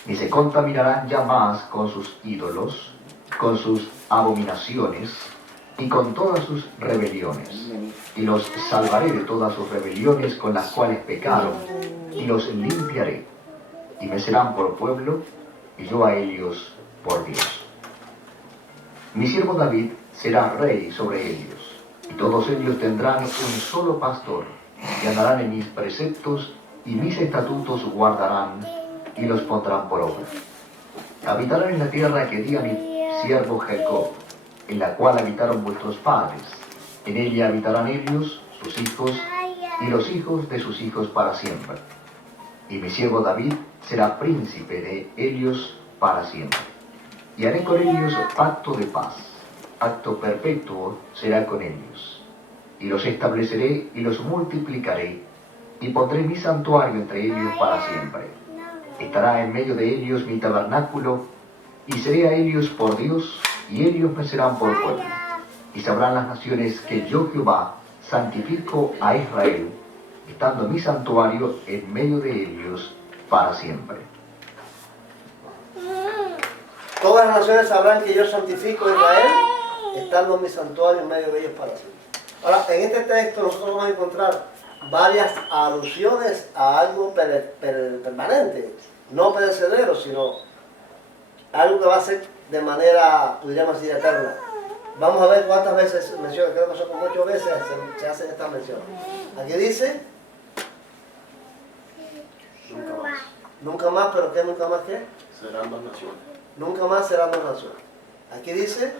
Ni se contaminarán ya más con sus ídolos, con sus abominaciones, y con todas sus rebeliones. Y los salvaré de todas sus rebeliones con las cuales pecaron, y los limpiaré. y me serán por pueblo, y yo a ellos por Dios. Mi siervo David será rey sobre ellos, y todos ellos tendrán un solo pastor, y andarán en mis preceptos, y mis estatutos guardarán, y los pondrán por obra. Habitarán en la tierra que di a mi siervo Jacob, en la cual habitaron vuestros padres. En ella habitarán ellos, sus hijos, y los hijos de sus hijos para siempre. Y mi siervo David será príncipe de ellos para siempre. Y haré con ellos pacto de paz, pacto perpetuo será con ellos. Y los estableceré y los multiplicaré, y pondré mi santuario entre ellos para siempre. Estará en medio de ellos mi tabernáculo, y seré a ellos por Dios, y ellos me serán por pueblo. Y sabrán las naciones que yo Jehová santifico a Israel, estando mi santuario en medio de ellos para siempre. Todas las naciones sabrán que yo santifico a Israel, estando mi santuario en medio de ellos para siempre. Ahora, en este texto nosotros vamos a encontrar varias alusiones a algo permanente, no perecedero, sino algo que va a ser de manera, podríamos decir, eterna. Vamos a ver cuántas veces menciona, creo que son como 8 veces se hacen estas menciones. Aquí dice, Nunca más. nunca más, pero ¿qué nunca más qué? Serán dos naciones. Nunca más serán dos naciones. Aquí dice,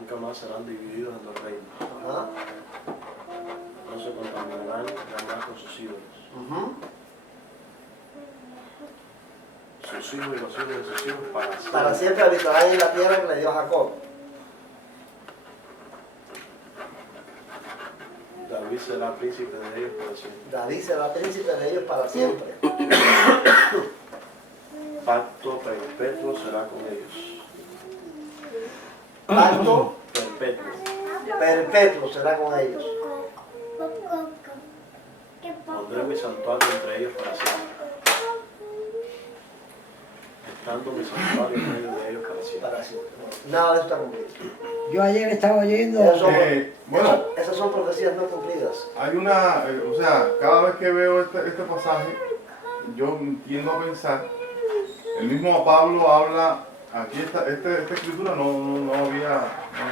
Nunca más serán divididos en dos reinos. ¿ah? No se contaminarán jamás con sus ídolos. Sus hijos y los hijos de sus hijos Para siempre habitarán en la tierra que le dio a Jacob. David será príncipe de ellos para siempre. David será príncipe de ellos para siempre. Pacto perpetuo será con ellos. Pacto Perpetuo. perpetuo será con ellos. Pondré mi santuario entre ellos para siempre. Estando mi santuario en medio de ellos para siempre. Para siempre. Nada de esto está cumplido. Yo ayer estaba oyendo... Bueno, esas son profecías no cumplidas. hay una, o sea, cada vez que veo este pasaje, yo tiendo a pensar, el mismo Pablo habla, aquí esta escritura no había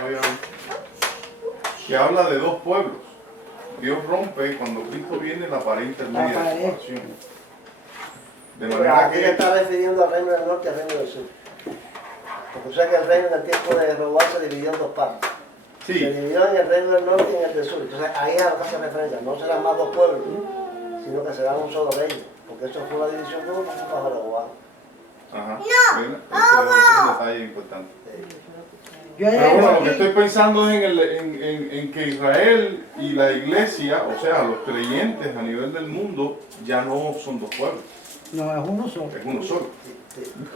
visto, que habla de dos pueblos. Dios rompe cuando Cristo viene la pared intermedia de separación. De Pero manera aquí que está refiriendo al reino del norte y al reino del sur. Porque o sea que el reino en el tiempo de Roboam se dividió en dos partes. sí, Se dividió en el reino del norte y en el del sur. Entonces ahí es a lo que hace referencia. No serán más dos pueblos, sino que serán un solo reino. Porque eso fue una división que hubo bajo Roboam. ajá, ¿verdad? Ese es un detalle importante. Yo ayer Pero bueno, lo que aquí- estoy pensando es en que Israel y la iglesia, o sea, los creyentes a nivel del mundo, ya no son dos pueblos, No, es uno solo. es uno solo.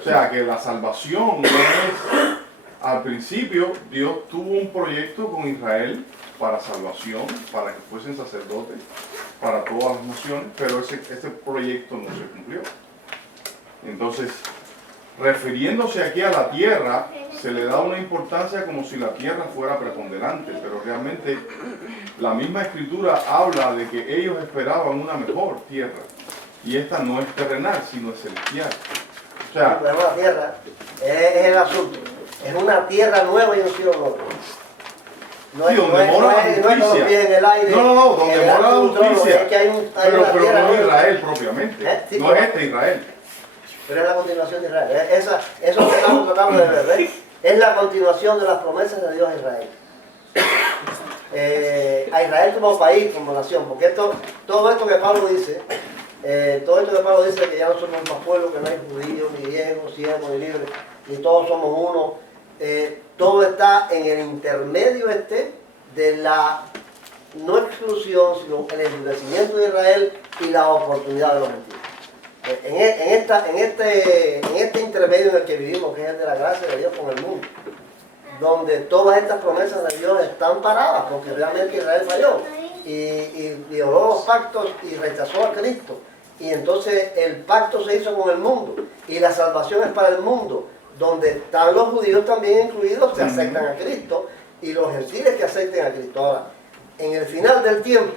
O sea, que la salvación no es... Al principio, Dios tuvo un proyecto con Israel para salvación, para que fuesen sacerdotes, para todas las naciones, pero ese proyecto no se cumplió. Entonces, refiriéndose aquí a la tierra, se le da una importancia como si la tierra fuera preponderante, pero realmente la misma escritura habla de que ellos esperaban una mejor tierra, y esta no es terrenal, sino es celestial. O sea, Pero la tierra es el asunto. Es una tierra nueva y un cielo nuevo. No sí, donde mora la no es con los justicia. pies en el aire. No, donde en el mora la alto trono, justicia. es que hay una Pero tierra no nueva. Israel propiamente. Sí, No es Israel. Pero es la continuación de Israel. Eso que estamos tratando de ver, ¿ves? Es la continuación de las promesas de Dios a Israel. A Israel como país, como nación, porque todo esto que Pablo dice, que ya no somos más pueblo, que no hay judíos, ni griegos, siervos, ni libres, ni todos somos uno, todo está en el intermedio de la no exclusión, sino el endurecimiento de Israel y la oportunidad de los gentiles. En este intermedio en el que vivimos, que es el de la gracia de Dios con el mundo, donde todas estas promesas de Dios están paradas, porque realmente Israel falló y violó los pactos y rechazó a Cristo. Y entonces el pacto se hizo con el mundo y la salvación es para el mundo, donde están los judíos también incluidos que aceptan a Cristo y los gentiles que acepten a Cristo. Ahora, en el final del tiempo,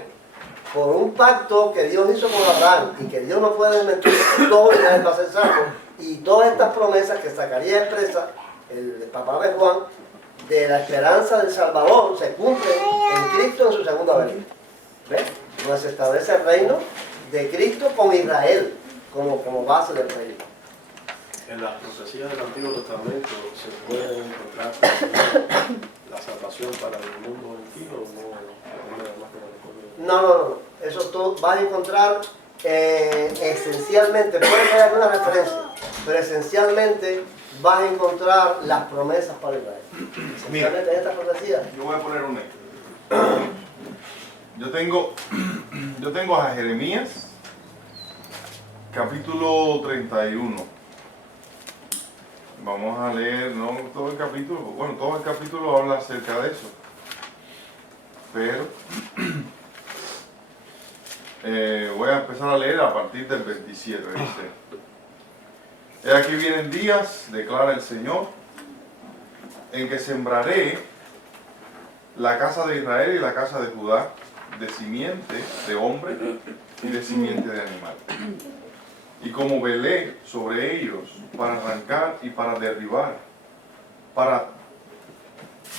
por un pacto que Dios hizo con Abraham y que Dios no puede mentir, todo Israel va a ser salvo. Y todas estas promesas que Zacarías expresa, el papá de Juan, de la esperanza del Salvador, se cumplen en Cristo en su segunda venida. ¿Ves? Donde se establece el reino de Cristo con Israel como base del reino. En las profecías del Antiguo Testamento se puede encontrar la salvación para el mundo gentil o no. No. Eso tú vas a encontrar esencialmente, puede haber alguna referencia, pero esencialmente vas a encontrar las promesas para Israel. Esencialmente en esta profecía. Yo voy a poner un ejemplo. Yo tengo a Jeremías, capítulo 31. Vamos a leer, no todo el capítulo, bueno, todo el capítulo habla acerca de eso. Pero voy a empezar a leer a partir del 27, dice: He aquí vienen días, declara el Señor, en que sembraré la casa de Israel y la casa de Judá de simiente de hombre y de simiente de animal. Y como velé sobre ellos para arrancar y para derribar, para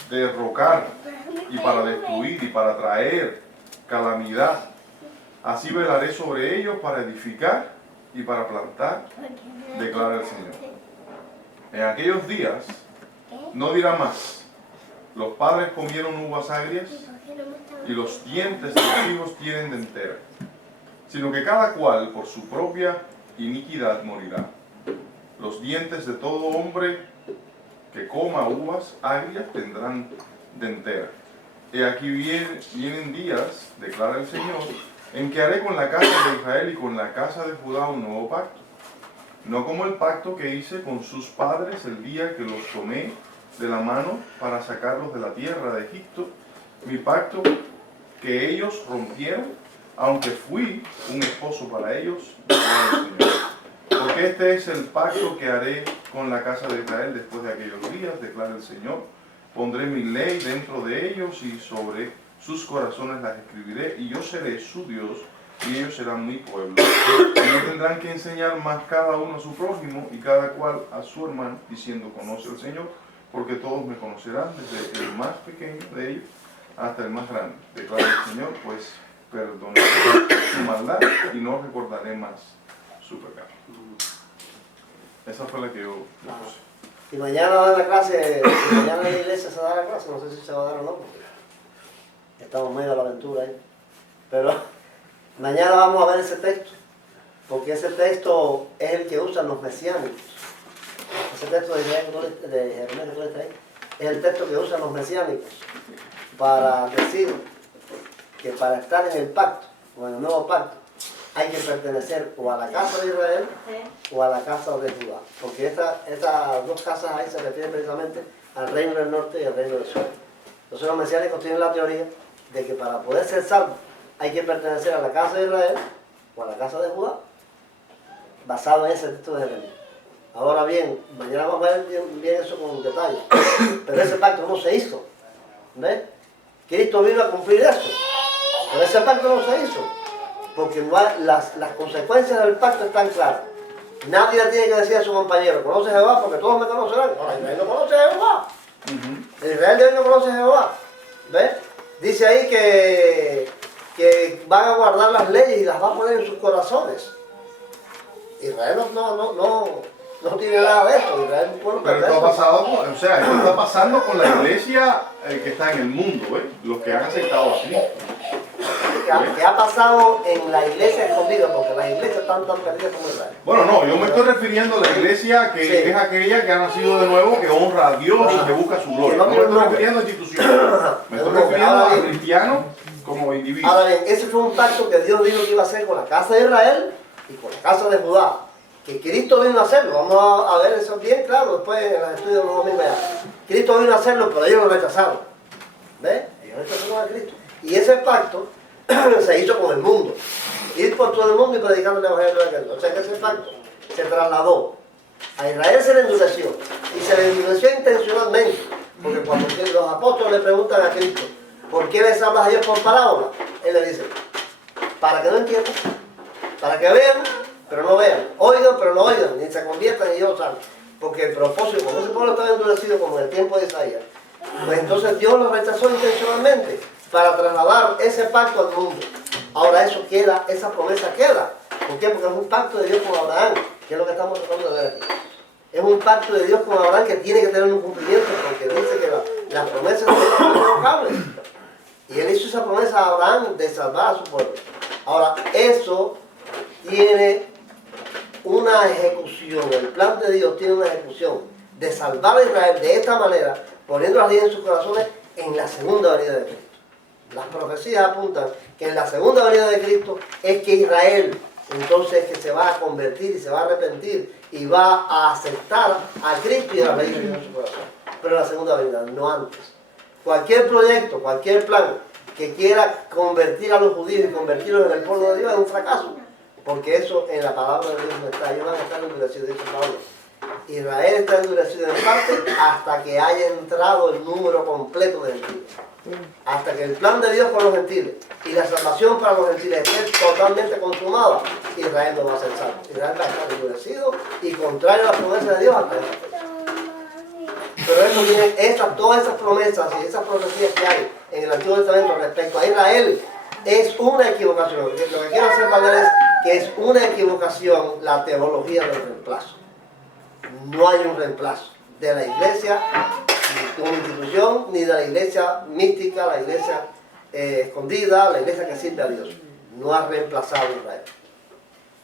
derrocar y para destruir y para traer calamidad, así velaré sobre ellos para edificar y para plantar, declara el Señor. En aquellos días no dirá más: los padres comieron uvas agrias y los dientes de los hijos tienen dentera, sino que cada cual por su propia iniquidad morirá. Los dientes de todo hombre que coma uvas agrias tendrán dentera. He aquí vienen días, declara el Señor, en que haré con la casa de Israel y con la casa de Judá un nuevo pacto, no como el pacto que hice con sus padres el día que los tomé de la mano para sacarlos de la tierra de Egipto, mi pacto que ellos rompieron, aunque fui un esposo para ellos, declara el Señor. Porque este es el pacto que haré con la casa de Israel después de aquellos días, declara el Señor. Pondré mi ley dentro de ellos y sobre sus corazones las escribiré, y yo seré su Dios y ellos serán mi pueblo. Y no tendrán que enseñar más cada uno a su prójimo y cada cual a su hermano, diciendo: conoce al Señor, porque todos me conocerán, desde el más pequeño de ellos hasta el más grande, declara el Señor, pues perdonaré su maldad y no recordaré más su pecado. Esa fue la que yo puse. Y mañana va a dar la clase, mañana en la iglesia se da la clase, no sé si se va a dar o no, porque estamos medio a la aventura ahí. Pero mañana vamos a ver ese texto, porque ese texto es el que usan los mesiánicos. Ese texto de Jeremías que tú lees ahí, es el texto que usan los mesiánicos para decir que para estar en el pacto, o en el nuevo pacto, hay que pertenecer o a la casa de Israel o a la casa de Judá. Porque estas dos casas ahí se refieren precisamente al reino del norte y al reino del sur. Entonces los mesiánicos tienen la teoría de que para poder ser salvo hay que pertenecer a la casa de Israel o a la casa de Judá, basado en ese texto de Jeremías. Ahora bien, mañana vamos a ver bien eso con detalle. Pero ese pacto no se hizo. ¿Ves? Cristo vino a cumplir eso. Pero ese pacto no se hizo. Porque las consecuencias del pacto están claras. Nadie le tiene que decir a su compañero: conoce a Jehová porque todos me conocerán. No, Israel no conoce a Jehová. Israel de hoy no conoce a Jehová. ¿Ves? Dice ahí que van a guardar las leyes y las va a poner en sus corazones. Israel no tiene nada de eso. Israel es un pueblo pero perverso. esto ha pasado, esto está pasando con la iglesia que está en el mundo, los que han aceptado a Cristo. Que ha pasado en la iglesia escondida, porque las iglesias están tan perdidas como Israel. Bueno, no, yo me estoy refiriendo a la iglesia que Sí. es aquella que ha nacido de nuevo, que honra a Dios y que busca su gloria. No me estoy refiriendo a instituciones, me estoy refiriendo a cristianos como individuos. Ahora bien, ese fue un pacto que Dios dijo que iba a hacer con la casa de Israel y con la casa de Judá. Que Cristo vino a hacerlo, vamos a ver eso bien claro, después en los estudios no lo mismo ya. Cristo vino a hacerlo, pero ellos lo rechazaron. ¿Ves? Ellos rechazaron a Cristo. Y ese pacto se hizo con el mundo. Ir por todo el mundo y predicando el evangelio de aquel. O sea que ese pacto se trasladó. A Israel se le endureció. Y se le endureció intencionalmente. Porque cuando los apóstoles le preguntan a Cristo: ¿por qué les hablas a ellos por parábola? Él le dice: para que no entiendan, para que vean, pero no vean, oigan, pero no oigan, ni se conviertan y ellos salgan. Porque el propósito, como ese pueblo estaba endurecido como en el tiempo de Isaías, pues entonces Dios lo rechazó intencionalmente para trasladar ese pacto al mundo. Ahora eso queda, esa promesa queda. ¿Por qué? Porque es un pacto de Dios con Abraham, que es lo que estamos tratando de ver aquí. Es un pacto de Dios con Abraham que tiene que tener un cumplimiento, porque dice que las promesas de Dios son irrevocables. Y él hizo esa promesa a Abraham de salvar a su pueblo. Ahora, eso tiene una ejecución, el plan de Dios tiene una ejecución de salvar a Israel de esta manera, poniendo las leyes en sus corazones en la segunda venida de Cristo. Las profecías apuntan que en la segunda venida de Cristo es que Israel entonces que se va a convertir y se va a arrepentir y va a aceptar a Cristo y a las leyes de Dios en su corazón. Pero en la segunda venida, no antes. Cualquier proyecto, cualquier plan que quiera convertir a los judíos y convertirlos en el pueblo de Dios es un fracaso. Porque eso en la palabra de Dios no está. Ellos van a estar endurecidos, dice Pablo. Israel está endurecido en parte hasta que haya entrado el número completo de gentiles. Hasta que el plan de Dios con los gentiles y la salvación para los gentiles esté totalmente consumada, Israel no va a ser salvo. Israel va a estar endurecido y contrario a la promesa de Dios hasta esa fecha. Pero eso tiene todas esas promesas y esas profecías que hay en el Antiguo Testamento respecto a Israel es una equivocación. Lo que quiero hacer valer es que es una equivocación la teología del reemplazo. No hay un reemplazo de la iglesia como institución, ni de la iglesia mística, la iglesia escondida, la iglesia que sirve a Dios. No ha reemplazado a Israel.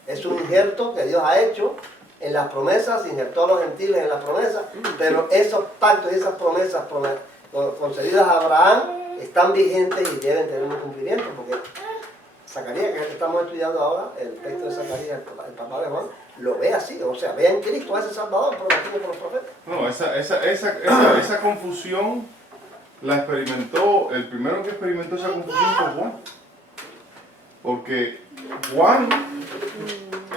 Es un injerto que Dios ha hecho en las promesas, injertó a los gentiles en las promesas, pero esos pactos y esas promesas concedidas a Abraham están vigentes y deben tener un cumplimiento, porque Zacarías, que es el que estamos estudiando ahora, el texto de Zacarías, el papá de Juan, lo ve así, o sea, ve en Cristo a ese Salvador prometido por los profetas. No, esa confusión la experimentó, el primero que experimentó esa confusión fue Juan. Porque Juan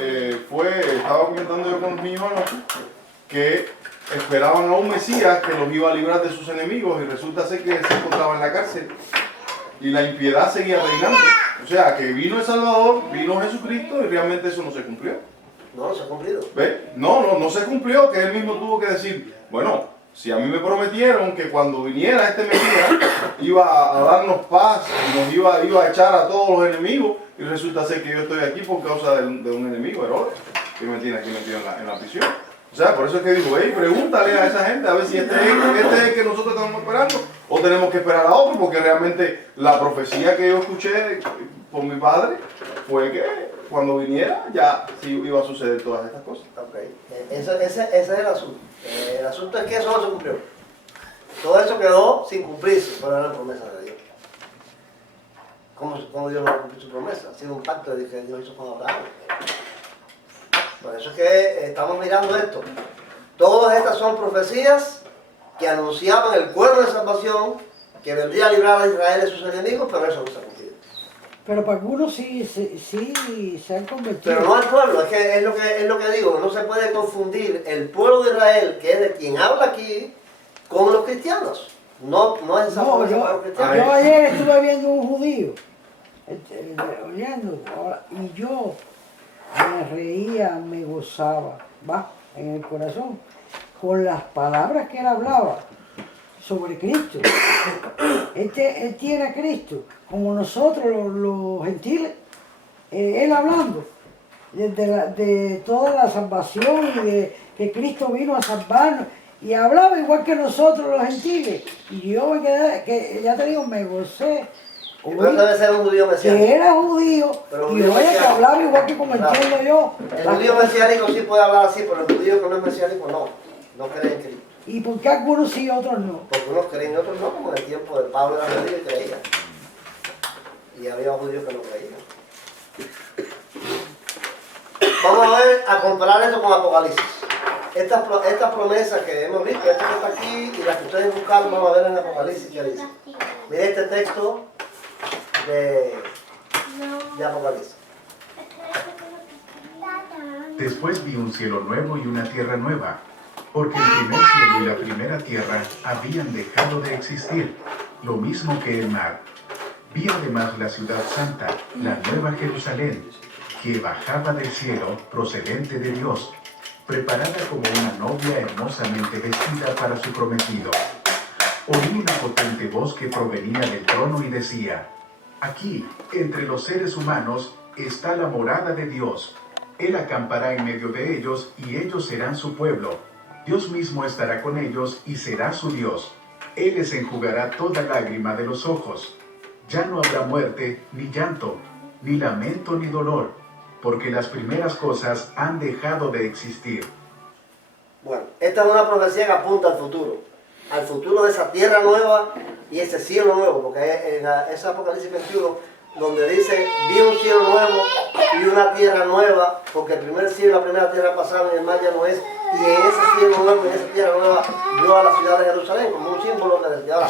estaba comentando yo con mis hijos anoche, que esperaban a un Mesías que los iba a librar de sus enemigos y resulta ser que se encontraba en la cárcel y la impiedad seguía reinando. O sea, que vino el Salvador, vino Jesucristo y realmente eso no se cumplió. No se ha cumplido. ¿Ve? No se cumplió, que él mismo tuvo que decir, bueno, si a mí me prometieron que cuando viniera este Mesías iba a darnos paz, nos iba a echar a todos los enemigos, y resulta ser que yo estoy aquí por causa de un enemigo, Herodes, que me tiene aquí metido en la prisión. O sea, por eso es que digo, hey, pregúntale a esa gente a ver si este es el que nosotros estamos esperando o tenemos que esperar a otro, porque realmente la profecía que yo escuché por mi padre fue que cuando viniera ya sí iba a suceder todas estas cosas. Okay. Ese es el asunto. El asunto es que eso no se cumplió. Todo eso quedó sin cumplirse, pero era la promesa de Dios. ¿Cómo Dios no cumplió su promesa? Ha sido un pacto que Dios hizo con Abraham. Por eso es que estamos mirando esto. Todas estas son profecías que anunciaban el cuerno de salvación que vendría a librar a Israel de sus enemigos, pero eso no se ha cumplido. Pero para algunos sí se han convertido. Pero no al pueblo, es lo que digo, no se puede confundir el pueblo de Israel, que es de quien habla aquí, con los cristianos. No es esa promesa para los cristianos. Yo ayer estuve viendo un judío, y yo me reía, me gozaba, en el corazón, con las palabras que él hablaba sobre Cristo. Él tiene a Cristo, como nosotros los gentiles, él hablando de toda la salvación y de que Cristo vino a salvarnos, y hablaba igual que nosotros los gentiles, y yo me quedé, que ya te digo, me gocé. Pero debe ser un judío mesiánico. Que era judío, y oye que hablaba igual que como entiendo yo. El judío mesiánico sí puede hablar así, pero el judío que no es mesiánico no cree en Cristo. ¿Y por qué algunos sí y otros no? Porque unos creen y otros no, como en el tiempo de Pablo era judío y creía. Y había judíos que no creían. Vamos a comparar esto con Apocalipsis. Estas promesas que hemos visto, esta que está aquí y las que ustedes buscaron, vamos a ver en Apocalipsis qué dice. Mire este texto de Apocalipsis. Después vi un cielo nuevo y una tierra nueva, porque el primer cielo y la primera tierra habían dejado de existir, lo mismo que el mar. Vi además la ciudad santa, la nueva Jerusalén, que bajaba del cielo procedente de Dios, preparada como una novia hermosamente vestida para su prometido. Oí una potente voz que provenía del trono y decía: aquí, entre los seres humanos, está la morada de Dios. Él acampará en medio de ellos y ellos serán su pueblo. Dios mismo estará con ellos y será su Dios. Él les enjugará toda lágrima de los ojos. Ya no habrá muerte, ni llanto, ni lamento, ni dolor, porque las primeras cosas han dejado de existir. Bueno, esta es una profecía que apunta al futuro de esa tierra nueva y ese cielo nuevo, porque es Apocalipsis 21, donde dice: vi un cielo nuevo y una tierra nueva, porque el primer cielo y la primera tierra pasaron y el mar ya no es, y en ese cielo nuevo y en esa tierra nueva vio a la ciudad de Jerusalén como un símbolo de la ciudad.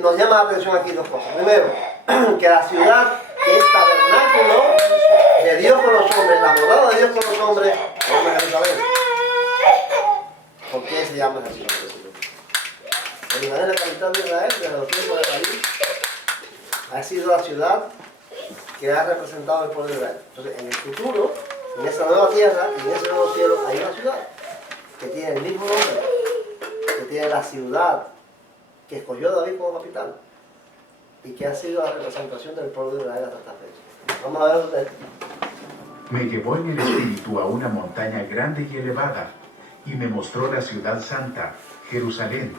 Nos llama la atención aquí dos cosas. Primero, que la ciudad, que es tabernáculo de Dios con los hombres, la morada de Dios con los hombres, se llama Jerusalén. ¿Por qué se llama así? Jerusalén es la capital de Israel desde los tiempos de David. Ha sido la ciudad que ha representado el pueblo de Israel. Entonces, en el futuro, en esa nueva tierra y en ese nuevo cielo, hay una ciudad que tiene el mismo nombre, que tiene la ciudad que escogió David como capital y que ha sido la representación del pueblo de Israel hasta esta fecha. Vamos a ver ustedes. Me llevó en el espíritu a una montaña grande y elevada, y me mostró la ciudad santa, Jerusalén,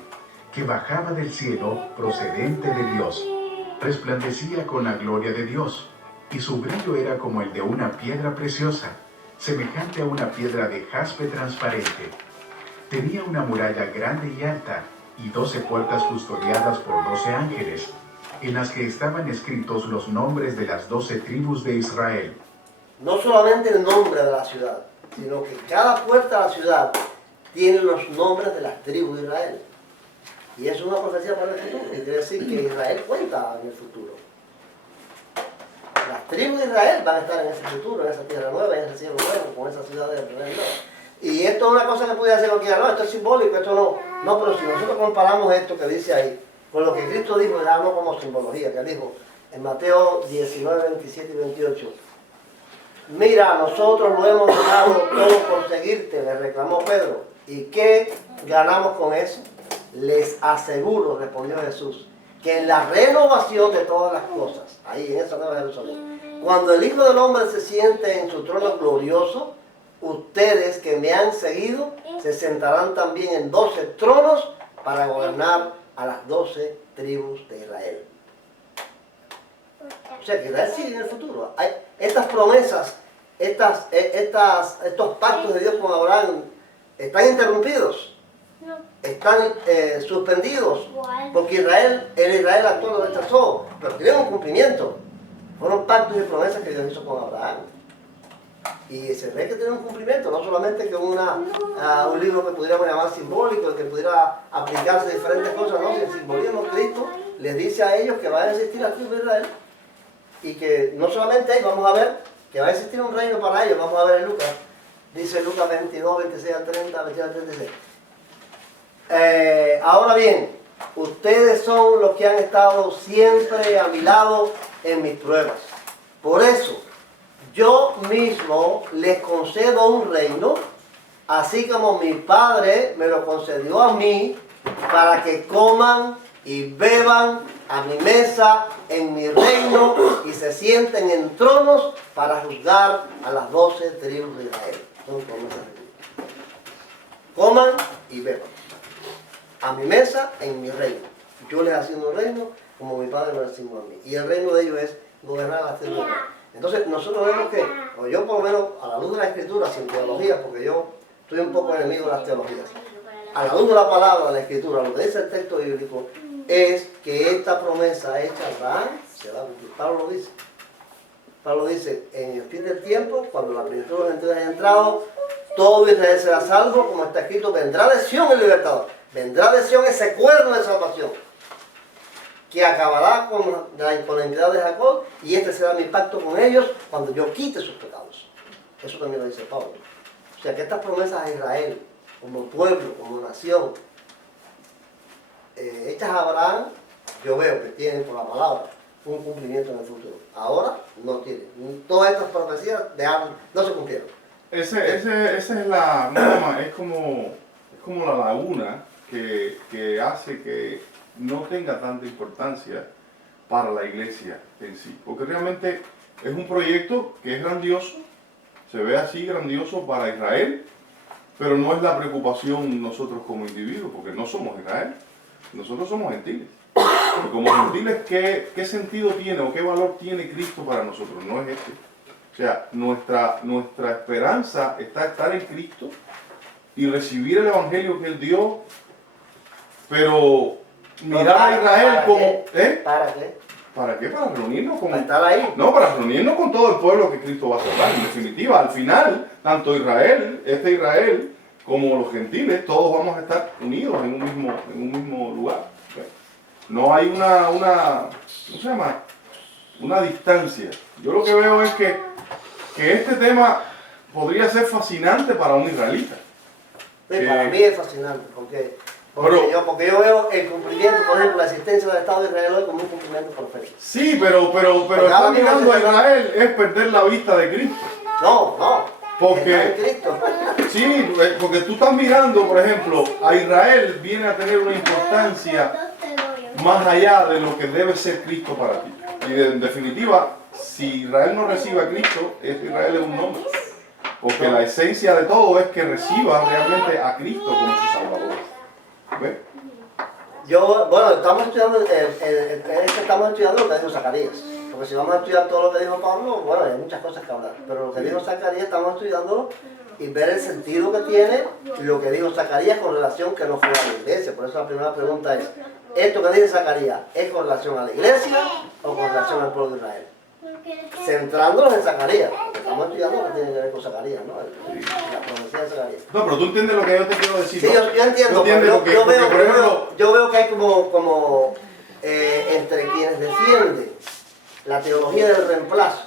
que bajaba del cielo procedente de Dios. Resplandecía con la gloria de Dios, y su brillo era como el de una piedra preciosa, semejante a una piedra de jaspe transparente. Tenía una muralla grande y alta, y 12 puertas custodiadas por 12 ángeles, en las que estaban escritos los nombres de las 12 tribus de Israel. No solamente el nombre de la ciudad, sino que cada puerta de la ciudad tiene los nombres de las tribus de Israel. Y eso es una profecía para el futuro, y quiere decir que Israel cuenta en el futuro. Las tribus de Israel van a estar en ese futuro, en esa tierra nueva, en ese cielo nuevo, con esa ciudad de Israel nueva. Y esto es una cosa que pudiera hacer cualquiera, no, esto es simbólico, esto no. No, pero si nosotros comparamos esto que dice ahí con lo que Cristo dijo, ya no como simbología, que dijo en Mateo 19, 27 y 28. Mira, nosotros lo hemos dejado todo por seguirte, le reclamó Pedro. ¿Y qué ganamos con eso? Les aseguro, respondió Jesús, que en la renovación de todas las cosas, ahí en esa nueva Jerusalén, cuando el Hijo del Hombre se siente en su trono glorioso, ustedes que me han seguido se sentarán también en 12 tronos para gobernar a las 12 tribus de Israel. O sea que Israel sigue en el futuro. Hay estas promesas, estos pactos de Dios con Abraham están interrumpidos. Están suspendidos porque el Israel actual lo rechazó, pero tienen un cumplimiento. Fueron pactos y promesas que Dios hizo con Abraham. Y se ve que tiene un cumplimiento, no solamente que un libro que pudiéramos llamar simbólico, que pudiera aplicarse a diferentes cosas, no, si el simbolismo Cristo les dice a ellos que va a existir la tribu de Israel y que no solamente ellos, vamos a ver que va a existir un reino para ellos, vamos a ver en Lucas, dice Lucas 22, 26 al 30, 22 al 36. Ahora bien, ustedes son los que han estado siempre a mi lado en mis pruebas. Por eso, yo mismo les concedo un reino, así como mi Padre me lo concedió a mí, para que coman y beban a mi mesa en mi reino y se sienten en tronos para juzgar a las 12 tribus de Israel. Son promesas de Dios. Coman y beban a mi mesa en mi reino. Yo les asigno un reino como mi Padre me lo asignó a mí. Y el reino de ellos es gobernar las tribus de Israel. Entonces nosotros vemos que, o yo por lo menos a la luz de la Escritura, sin teología, porque yo estoy un poco enemigo de las teologías, a la luz de la palabra de la Escritura, lo que dice el texto bíblico, es que esta promesa hecha a Abraham se va a cumplir. Pablo lo dice. Pablo dice, en el fin del tiempo, cuando la plenitud de los gentiles haya entrado, todo Israel será salvo, como está escrito, vendrá de Sión el libertador. Vendrá de Sión ese cuerno de salvación, que acabará con la impunidad de Jacob, y este será mi pacto con ellos cuando yo quite sus pecados. Eso también lo dice Pablo. O sea que estas promesas a Israel, como pueblo, como nación, hechas a Abraham, yo veo que tienen por la palabra un cumplimiento en el futuro. Ahora no tiene. Todas estas profecías no se cumplieron. Esa es la, ¿cómo se llama? Es como la laguna que hace que no tenga tanta importancia para la iglesia en sí. Porque realmente es un proyecto que es grandioso, se ve así grandioso para Israel, pero no es la preocupación nosotros como individuos, porque no somos Israel, nosotros somos gentiles. Y como gentiles, ¿qué sentido tiene o qué valor tiene Cristo para nosotros? No es este. O sea, nuestra esperanza está estar en Cristo y recibir el evangelio que Él dio, pero mirar a Israel como... ¿Para qué? ¿Para qué? Para reunirnos con... ¿Para estar ahí? No, para reunirnos con todo el pueblo que Cristo va a salvar. En definitiva, al final, tanto Israel, Israel, como los gentiles, todos vamos a estar unidos en un mismo lugar. No hay ¿cómo se llama? Una distancia. Yo lo que veo es que este tema podría ser fascinante para un israelita. Sí, para mí es fascinante, porque yo veo el cumplimiento, por ejemplo, la existencia del Estado de Israel hoy como un cumplimiento perfecto. Sí, pero estar mirando a Israel es perder la vista de Cristo. No. Porque, sí, porque tú estás mirando, por ejemplo, a Israel viene a tener una importancia más allá de lo que debe ser Cristo para ti. Y en definitiva, si Israel no recibe a Cristo, Israel es un nombre. Porque la esencia de todo es que reciba realmente a Cristo como su Salvador. ¿Ves? Estamos estudiando lo que dijo Zacarías. Porque si vamos a estudiar todo lo que dijo Pablo, bueno, hay muchas cosas que hablar. Pero lo que dijo Zacarías estamos estudiándolo y ver el sentido que tiene lo que dijo Zacarías con relación que no fue a la iglesia. Por eso la primera pregunta es, ¿esto que dice Zacarías es con relación a la iglesia o con relación al pueblo de Israel? Centrándonos en Zacarías, porque estamos estudiando lo que tiene que ver con Zacarías, ¿no? La profecía de Zacarías. No, pero tú entiendes lo que yo te quiero decir. Sí, ¿no? yo entiendo. Yo veo que hay como entre quienes defienden la teología del reemplazo.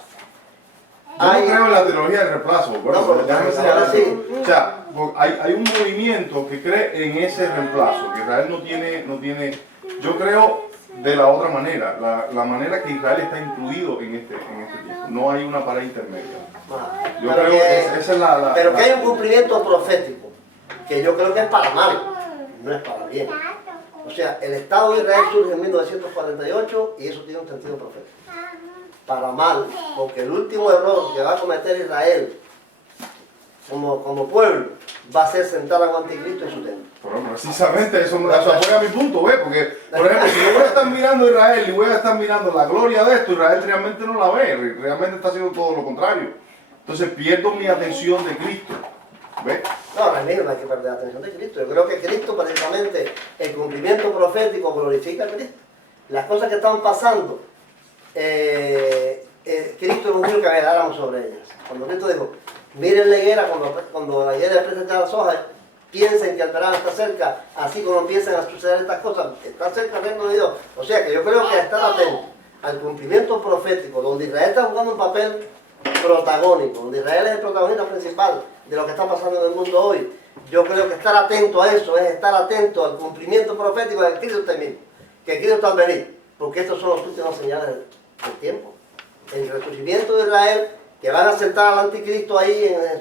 Yo no creo en la teología del reemplazo. Bueno, no, déjame ahora sí. O sea, hay un movimiento que cree en ese reemplazo, que Israel no tiene. Yo creo de la otra manera, la manera que Israel está incluido en este tiempo. No hay una pared intermedia. Yo creo que esa es la... Pero que hay un cumplimiento profético, que yo creo que es para mal, no es para bien. O sea, el Estado de Israel surge en 1948 y eso tiene un sentido profético. Para mal, porque el último error que va a cometer Israel como pueblo va a ser sentar a Anticristo en su templo. Pero precisamente eso apoya mi punto, ¿ves? Porque, por ejemplo, si yo voy a estar mirando a Israel y voy a estar mirando la gloria de esto, Israel realmente no la ve, realmente está haciendo todo lo contrario. Entonces pierdo mi atención de Cristo. ¿Ves? No, Ramiro, no hay que perder la atención de Cristo. Yo creo que Cristo, precisamente, el cumplimiento profético glorifica a Cristo. Las cosas que están pasando, Cristo nos dijo que veláramos sobre ellas. Cuando Cristo dijo, miren la higuera, cuando la higuera presenta las hojas, piensen que el verano está cerca, así como empiezan a suceder estas cosas, está cerca el reino de Dios. O sea que yo creo que estar atento al cumplimiento profético, donde Israel está jugando un papel protagónico, donde Israel es el protagonista principal de lo que está pasando en el mundo hoy. Yo creo que estar atento a eso es estar atento al cumplimiento profético de que Cristo está mismo, que Cristo está al venir, porque estos son los últimos señales del tiempo. El resurgimiento de Israel, que van a sentar al anticristo ahí en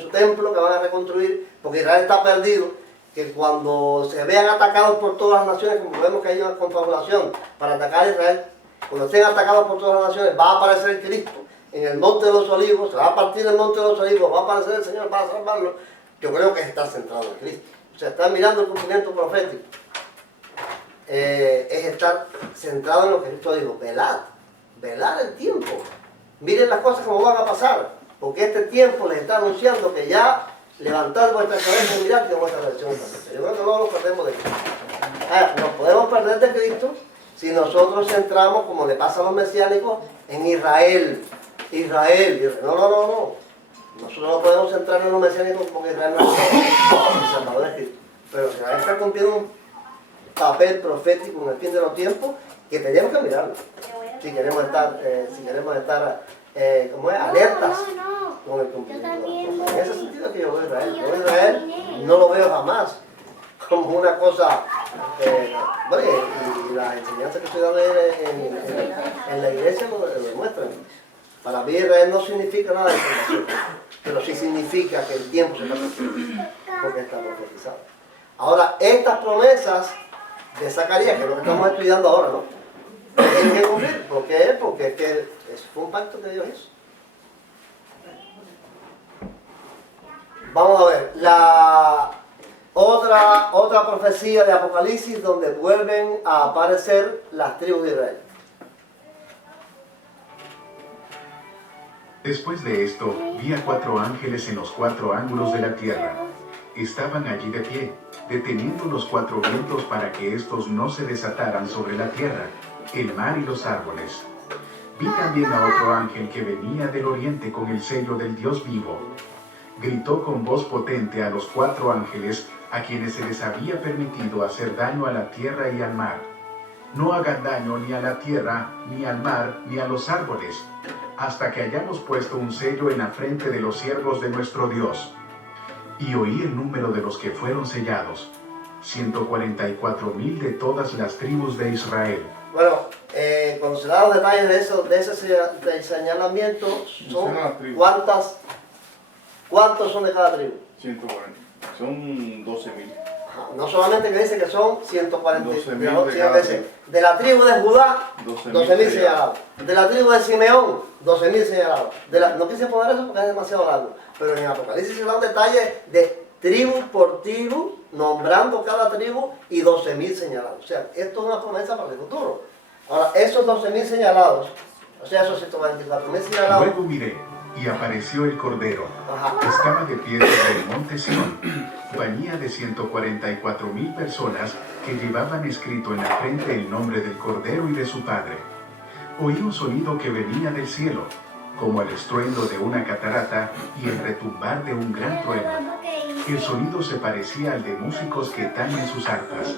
su templo, que van a reconstruir, porque Israel está perdido, que cuando se vean atacados por todas las naciones, como vemos que hay una confabulación para atacar a Israel, cuando estén atacados por todas las naciones, va a aparecer el Cristo en el Monte de los Olivos, se va a partir el Monte de los Olivos, va a aparecer el Señor para salvarlo. Yo creo que está centrado en Cristo. O sea, estar mirando el cumplimiento profético es estar centrado en lo que Cristo dijo, velar el tiempo. Miren las cosas como van a pasar, porque este tiempo les está anunciando que ya levantad vuestra cabeza y mirad que vuestra redención está cerca. Yo creo que no nos perdemos de Cristo. Nos podemos perder de Cristo si nosotros centramos, como le pasa a los mesiánicos, en Israel. No. Nosotros no podemos centrar en los mesiánicos porque Israel no es el Salvador de Cristo. Pero Israel está cumpliendo un papel profético en el fin de los tiempos que tenemos que mirarlo. Si queremos estar alertas con el cumplimiento. En ese sentido que yo veo Israel. Yo Israel no lo veo jamás como una cosa Bueno, y las enseñanzas que estoy dando en la iglesia lo demuestran. Para mí Israel no significa nada de información, pero sí significa que el tiempo se está cumpliendo, porque está profetizado. Ahora, estas promesas de Zacarías, que es lo que estamos estudiando ahora, ¿no? Tienen que cumplir. ¿Por qué? Porque es que fue un pacto que Dios hizo. Vamos a ver, la otra profecía de Apocalipsis donde vuelven a aparecer las tribus de Israel. Después de esto, vi a 4 ángeles en los 4 ángulos de la tierra. Estaban allí de pie, deteniendo los 4 vientos para que estos no se desataran sobre la tierra, el mar y los árboles. Vi también a otro ángel que venía del oriente con el sello del Dios vivo. Gritó con voz potente a los 4 ángeles a quienes se les había permitido hacer daño a la tierra y al mar. No hagan daño ni a la tierra, ni al mar, ni a los árboles, hasta que hayamos puesto un sello en la frente de los siervos de nuestro Dios. Y oí el número de los que fueron sellados, 144,000 de todas las tribus de Israel. Bueno, cuando se dan los detalles de ese señalamiento, son ¿cuántos son de cada tribu? 140. Son 12,000. No solamente que dice que son 140, 12,000 de la tribu de Judá, 12,000 señalados. De la tribu de Simeón, 12,000 señalados. No quise poner eso porque es demasiado largo, pero en Apocalipsis se da un detalle de tribu por tribu, nombrando cada tribu y 12,000 señalados. O sea, esto es una promesa para el futuro. Ahora, esos 12,000 señalados, o sea, esos 144,000 señalados. Luego miré, y apareció el Cordero. Estaba de pie sobre el monte Sión. Venía de 144,000 personas que llevaban escrito en la frente el nombre del Cordero y de su Padre. Oí un sonido que venía del cielo, como el estruendo de una catarata y el retumbar de un gran trueno. El sonido se parecía al de músicos que tañen sus arpas,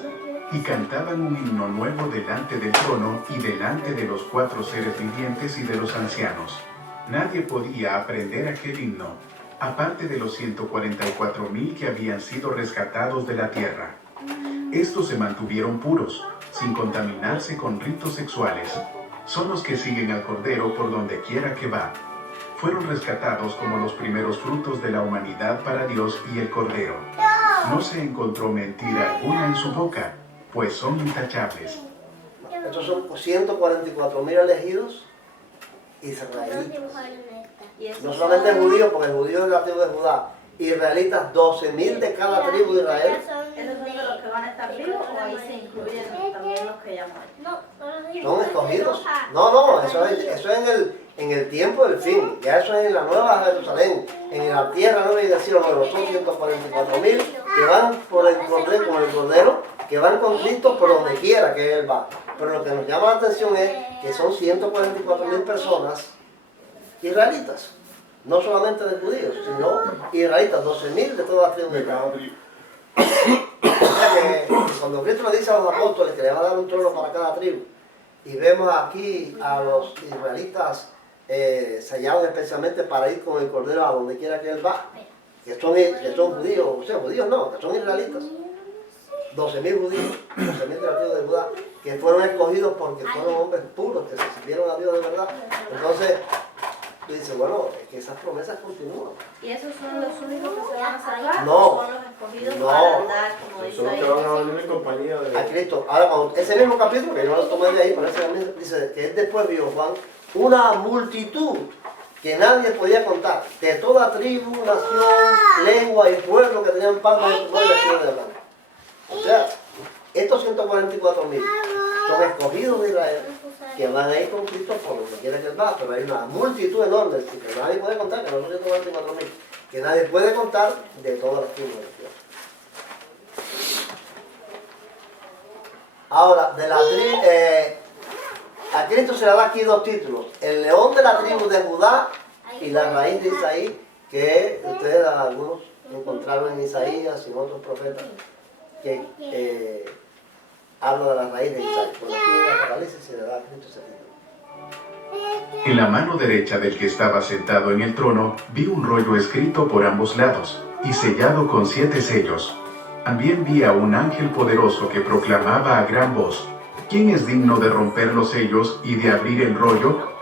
y cantaban un himno nuevo delante del trono y delante de los 4 seres vivientes y de los ancianos. Nadie podía aprender aquel himno, aparte de los 144,000 que habían sido rescatados de la tierra. Estos se mantuvieron puros, sin contaminarse con ritos sexuales. Son los que siguen al Cordero por donde quiera que va. Fueron rescatados como los primeros frutos de la humanidad para Dios y el Cordero. No se encontró mentira alguna en su boca, pues son intachables. Estos son 144,000 elegidos israelitas. No solamente judíos, porque el judío es de la tribu de Judá. Israelitas, 12,000 de cada tribu de Israel. ¿Esos son de los que van a estar vivos o ahí se incluyen también los que ya mueren? Son escogidos. No, eso es en el tiempo del fin. Ya eso es en la nueva Jerusalén. En la tierra nueva y del cielo nuevo. Son 144,000 que van por el Cordero, con el Cordero, que van con Cristo por donde quiera que Él va. Pero lo que nos llama la atención es que son 144,000 personas israelitas. No solamente de judíos, sino israelitas, 12,000 de todas las tribus de cada tribu. O sea que cuando Cristo le dice a los apóstoles que le va a dar un trono para cada tribu, y vemos aquí a los israelitas sellados especialmente para ir con el Cordero a donde quiera que Él va, que son judíos, o sea, judíos no, que son israelitas. 12,000 judíos, 12,000 de la tribu de Judá, que fueron escogidos porque fueron hombres puros, que se sirvieron a Dios de verdad. Entonces, tú dices, bueno, es que esas promesas continúan. ¿Y esos son los únicos que se van a salvar? No. ¿O son los escogidos para andar, como dice Son los que van a venir en compañía de a Cristo. Ahora, cuando ese mismo capítulo, que yo lo tomé de ahí, pero ese mismo, dice que él después vio, Juan, una multitud que nadie podía contar, de toda tribu, nación, lengua y pueblo que tenían parte de su pueblo y de hablar. O sea, estos 144,000 son escogidos de Israel que van a ir con Cristo por donde quiera que Él va, pero hay una multitud enorme que nadie puede contar, que no son 144,000, que nadie puede contar de todas las tribus de la tierra. Ahora, a Cristo se le da aquí 2 títulos: el león de la tribu de Judá y la raíz de Isaí, que ustedes algunos encontraron en Isaías y en otros profetas que habla de la raíz de Isaí. Por aquí en Apocalipsis se le da a Cristo ese título. En la mano derecha del que estaba sentado en el trono vi un rollo escrito por ambos lados y sellado con 7 sellos. También vi a un ángel poderoso que proclamaba a gran voz: ¿quién es digno de romper los sellos y de abrir el rollo?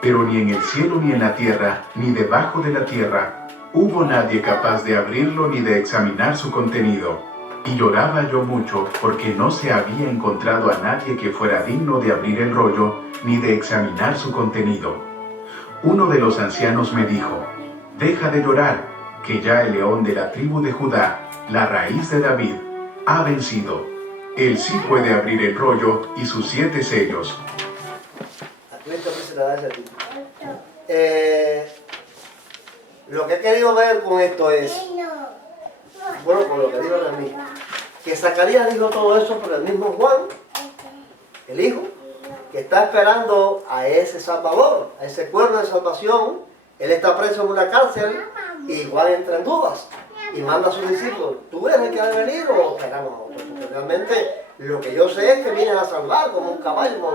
Pero ni en el cielo ni en la tierra, ni debajo de la tierra, hubo nadie capaz de abrirlo ni de examinar su contenido. Y lloraba yo mucho porque no se había encontrado a nadie que fuera digno de abrir el rollo ni de examinar su contenido. Uno de los ancianos me dijo: deja de llorar, que ya el león de la tribu de Judá, la raíz de David, ha vencido. Él sí puede abrir el rollo y sus 7 sellos. Lo que he querido ver con esto es, bueno, con lo que dijo Remy, que Zacarías dijo todo eso por el mismo Juan, el hijo, que está esperando a ese Salvador, a ese cuerno de salvación. Él está preso en una cárcel y Juan entra en dudas y manda a sus discípulos: ¿tú eres el que ha de venir o esperamos a otro? Porque realmente lo que yo sé es que vienen a salvar como un caballo,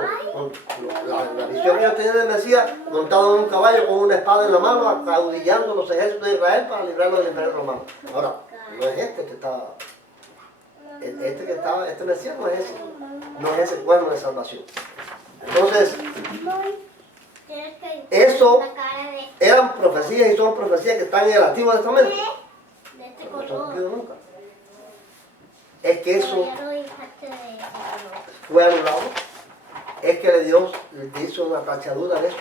la visión que yo tenía del Mesías montado en un caballo con una espada en la mano, acaudillando los ejércitos de Israel para librarlos del imperio romano. Ahora, no es este que está, este Mesías no es ese cuerno de salvación. Entonces, eso eran profecías y son profecías que están en el Antiguo Testamento. No se han cumplido nunca. Es que eso fue anulado. Es que Dios le hizo una tachadura de eso,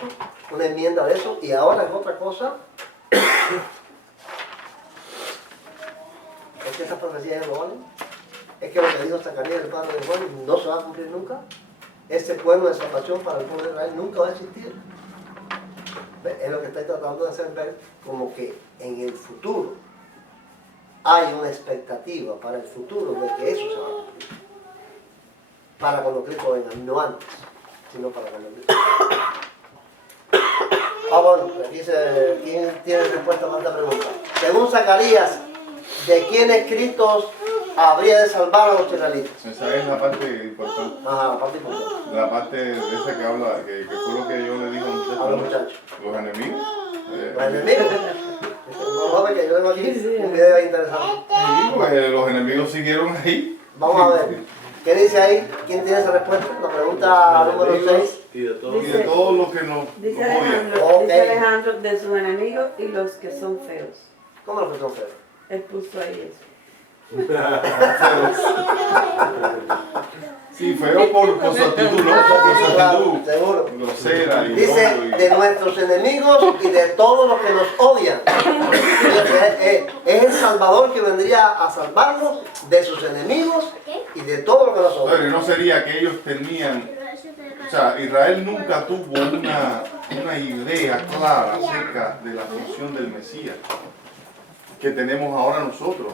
una enmienda de eso, y ahora es otra cosa. Es que esas profecías ya no valen. Es que lo que dijo Zacarías, el padre de Juan, no se va a cumplir nunca. Ese cuerno de salvación para el pueblo de Israel nunca va a existir. Es lo que estoy tratando de hacer ver, como que en el futuro hay una expectativa para el futuro de que eso se va a cumplir. Para cuando Cristo venga, no antes, sino para cuando Cristo venga. Bueno, aquí ¿quién tiene respuesta a esta pregunta? Según Zacarías, ¿de quiénes Cristo habría de salvar a los israelitas? Esa es la parte importante. Ajá, la parte importante. La parte de esa que habla, que fue lo que yo le dije a los muchachos. Los enemigos. Los enemigos. Vamos a ver que yo tengo aquí un video interesante. Sí, pues los enemigos siguieron ahí. Vamos a ver. ¿Qué dice ahí? ¿Quién tiene esa respuesta? La pregunta número 6. Y de todo lo que nos Dice odian. Alejandro, de sus enemigos y los que son feos. ¿Cómo los que son feos? Él puso ahí eso. Sí, feo por su actitud, ¿no? Por su actitud seguro. Grosera y dice, de nuestros enemigos y de todos los que nos odian. Es el Salvador que vendría a salvarnos de sus enemigos y de todo lo que nos odian. Pero no sería que ellos tenían, o sea, Israel nunca tuvo una idea clara acerca de la función del Mesías que tenemos ahora nosotros.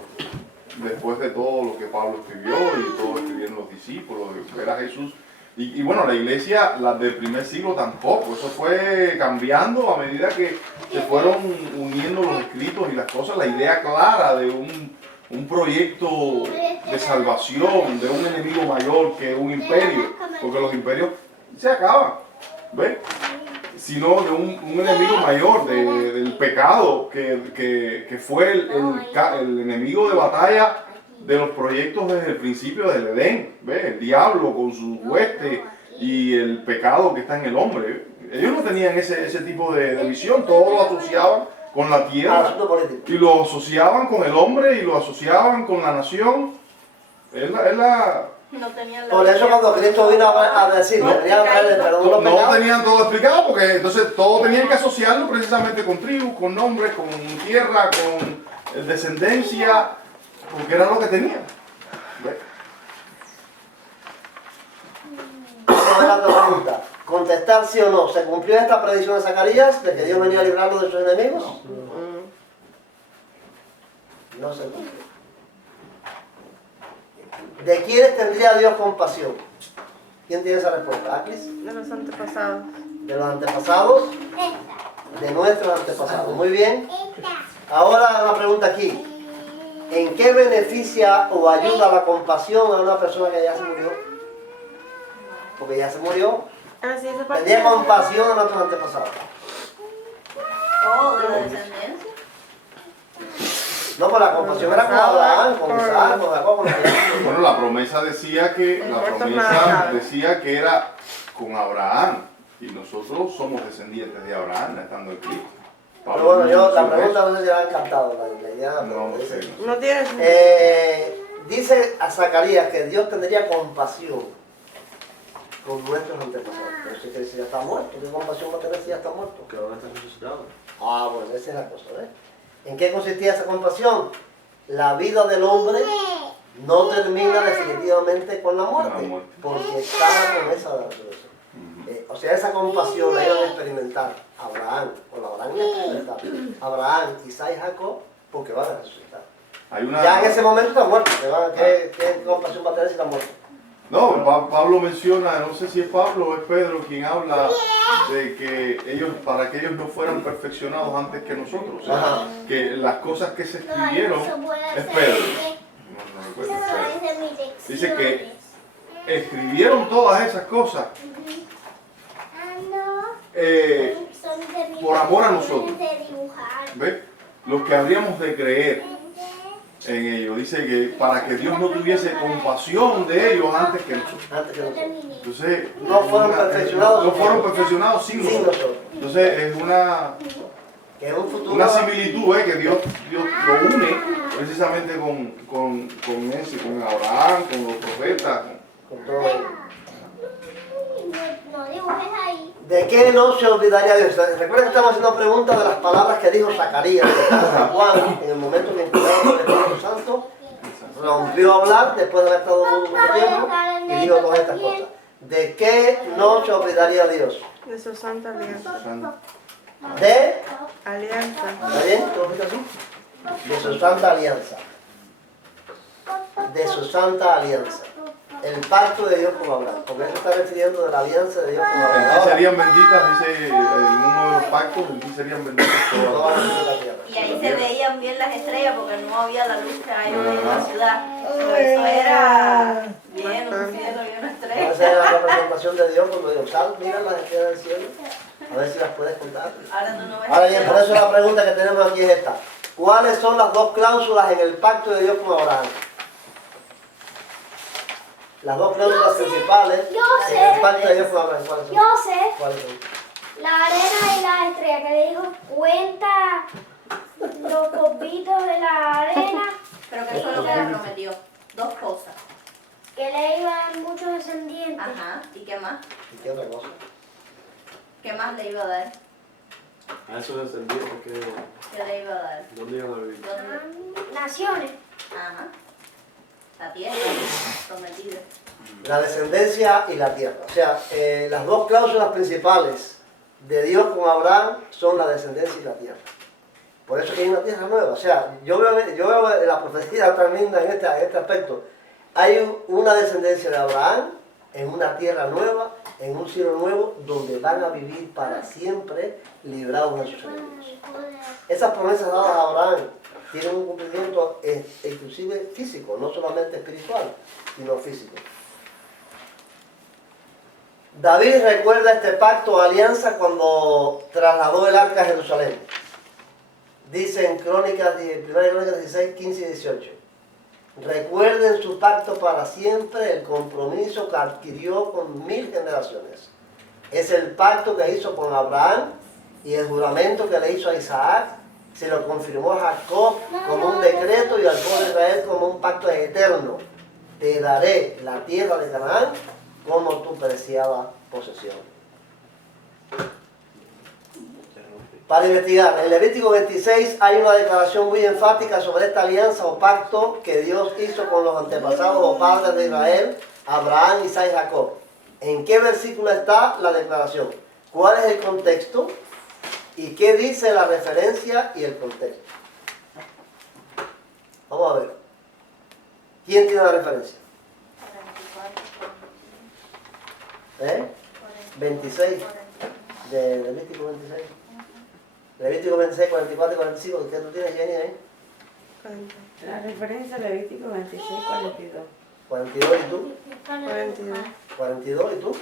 Después de todo lo que Pablo escribió y todo lo que escribieron los discípulos, de ver a Jesús. Y bueno, la iglesia, la del primer siglo tampoco. Eso fue cambiando a medida que se fueron uniendo los escritos y las cosas. La idea clara de un proyecto de salvación, de un enemigo mayor que un imperio. Porque los imperios se acaban, ¿ves? Sino de un enemigo mayor, del pecado, que fue el enemigo de batalla de los proyectos desde el principio del Edén, ¿ves? El diablo con su hueste y el pecado que está en el hombre. Ellos no tenían ese tipo de visión, todo lo asociaban con la tierra y lo asociaban con el hombre y lo asociaban con la nación. No tenían por eso cuando Cristo vino a decir, no tenían todo explicado, porque entonces todos tenían que asociarlo precisamente con tribu, con nombre, con tierra, con descendencia, porque era lo que tenían. La pregunta, contestar sí o no, ¿se cumplió esta predicción de Zacarías de que Dios venía a librarlo de sus enemigos? No se cumplió. ¿De quiénes tendría Dios compasión? ¿Quién tiene esa respuesta? ¿Aclis? De los antepasados. ¿De los antepasados? De nuestros antepasados. Muy bien. Ahora una pregunta aquí. ¿En qué beneficia o ayuda la compasión a una persona que ya se murió? Porque ya se murió. Tendría compasión a nuestros antepasados. Oh, de la descendencia. No, pues la compasión era con Abraham, con Isaac, con Jacob, con Jacob. Bueno, la promesa decía que era con Abraham y nosotros somos descendientes de Abraham estando en Cristo. Pero bueno, la pregunta no sé si le ha encantado la idea. No tiene dice a Zacarías que Dios tendría compasión con nuestros antepasados. Pero si que ya está muerto, ¿qué compasión va a tener si ya está muerto? Que ahora está resucitado. Ah, bueno, esa es la cosa, ¿ves? ¿En qué consistía esa compasión? La vida del hombre no termina definitivamente con la muerte, porque está la promesa de la resurrección. O sea, esa compasión la iban a experimentar Abraham, Abraham, Isaac y Jacob, porque van a resucitar. Ya en ese momento están muertos. ¿Qué compasión va a tener si están muertos? No, Pablo menciona, no sé si es Pablo o es Pedro quien habla de que ellos, para que ellos no fueran perfeccionados antes que nosotros. O sea, que las cosas que se escribieron, es Pedro. No recuerdo, Pedro. Dice que escribieron todas esas cosas por amor a nosotros. ¿Ves? Los que habríamos de creer en ellos. Dice que para que Dios no tuviese compasión de ellos antes que nosotros. Entonces, no fueron perfeccionados sin nosotros. Entonces es una similitud que Dios lo une precisamente con Abraham, con los profetas. Con todo. ¿De qué no se olvidaría Dios? Recuerden que estamos haciendo preguntas de las palabras que dijo Zacarías, Juan, en el momento que inspirado por el Espíritu Santo, rompió a hablar después de haber estado mucho tiempo y dijo todas estas cosas. ¿De qué no se olvidaría Dios? De su santa alianza. ¿De? Alianza. ¿Está bien? ¿Tú lo dices así? De su santa alianza. De su santa alianza. El pacto de Dios con Abraham, porque eso está refiriendo de la alianza de Dios con Abraham. En ti serían benditas, dice en uno de los pactos, en ti serían benditas todas las tierra. Y ahí se veían bien las estrellas porque no había la luz que hay hoy en la ciudad. Eso era bien, un cielo y una estrella. Esa era la representación de Dios cuando Dios sal, mira las estrellas del cielo, a ver si las puedes contar. Ahora bien, por eso la pregunta que tenemos aquí es esta. ¿Cuáles son las dos cláusulas en el pacto de Dios con Abraham? Las dos cláusulas principales en el pacto de Dios con Abraham. ¿Cuáles son? Yo sé. ¿Cuáles son? La arena y la estrella, que le dijo, cuenta los polvitos de la arena. Pero que fue lo que le prometió. Dos cosas. Que le iba a dar muchos descendientes. Ajá. ¿Y qué más? ¿Y qué otra cosa? ¿Qué más le iba a dar? A esos descendientes ¿Qué le iba a dar? ¿Dónde iban a vivir? Naciones. Ajá. La tierra prometida. La descendencia y la tierra. O sea, las dos cláusulas principales de Dios con Abraham son la descendencia y la tierra. Por eso que hay una tierra nueva. O sea, yo veo la profecía tan linda en este aspecto. Hay una descendencia de Abraham en una tierra nueva, en un cielo nuevo, donde van a vivir para siempre librados de sus enemigos. Esas promesas dadas a Abraham tienen un cumplimiento inclusive físico, no solamente espiritual, sino físico. David recuerda este pacto o alianza cuando trasladó el arca a Jerusalén. Dice en Crónicas, 1 Crónicas 16, 15 y 18. Recuerden su pacto para siempre, el compromiso que adquirió con 1000 generaciones. Es el pacto que hizo con Abraham y el juramento que le hizo a Isaac. Se lo confirmó a Jacob como un decreto y al pueblo de Israel como un pacto eterno. Te daré la tierra de Canaán como tu preciada posesión. Para investigar, en Levítico 26 hay una declaración muy enfática sobre esta alianza o pacto que Dios hizo con los antepasados o padres de Israel, Abraham, Isaac y Jacob. ¿En qué versículo está la declaración? ¿Cuál es el contexto? ¿Y qué dice la referencia y el contexto? Vamos a ver. ¿Quién tiene la referencia? 26 de Levítico 26. Levítico 26, 44 y 45. ¿Qué tú tienes, Jenny, ahí? La referencia Levítico 26, 42. 42 y tú? 42. 42 y tú?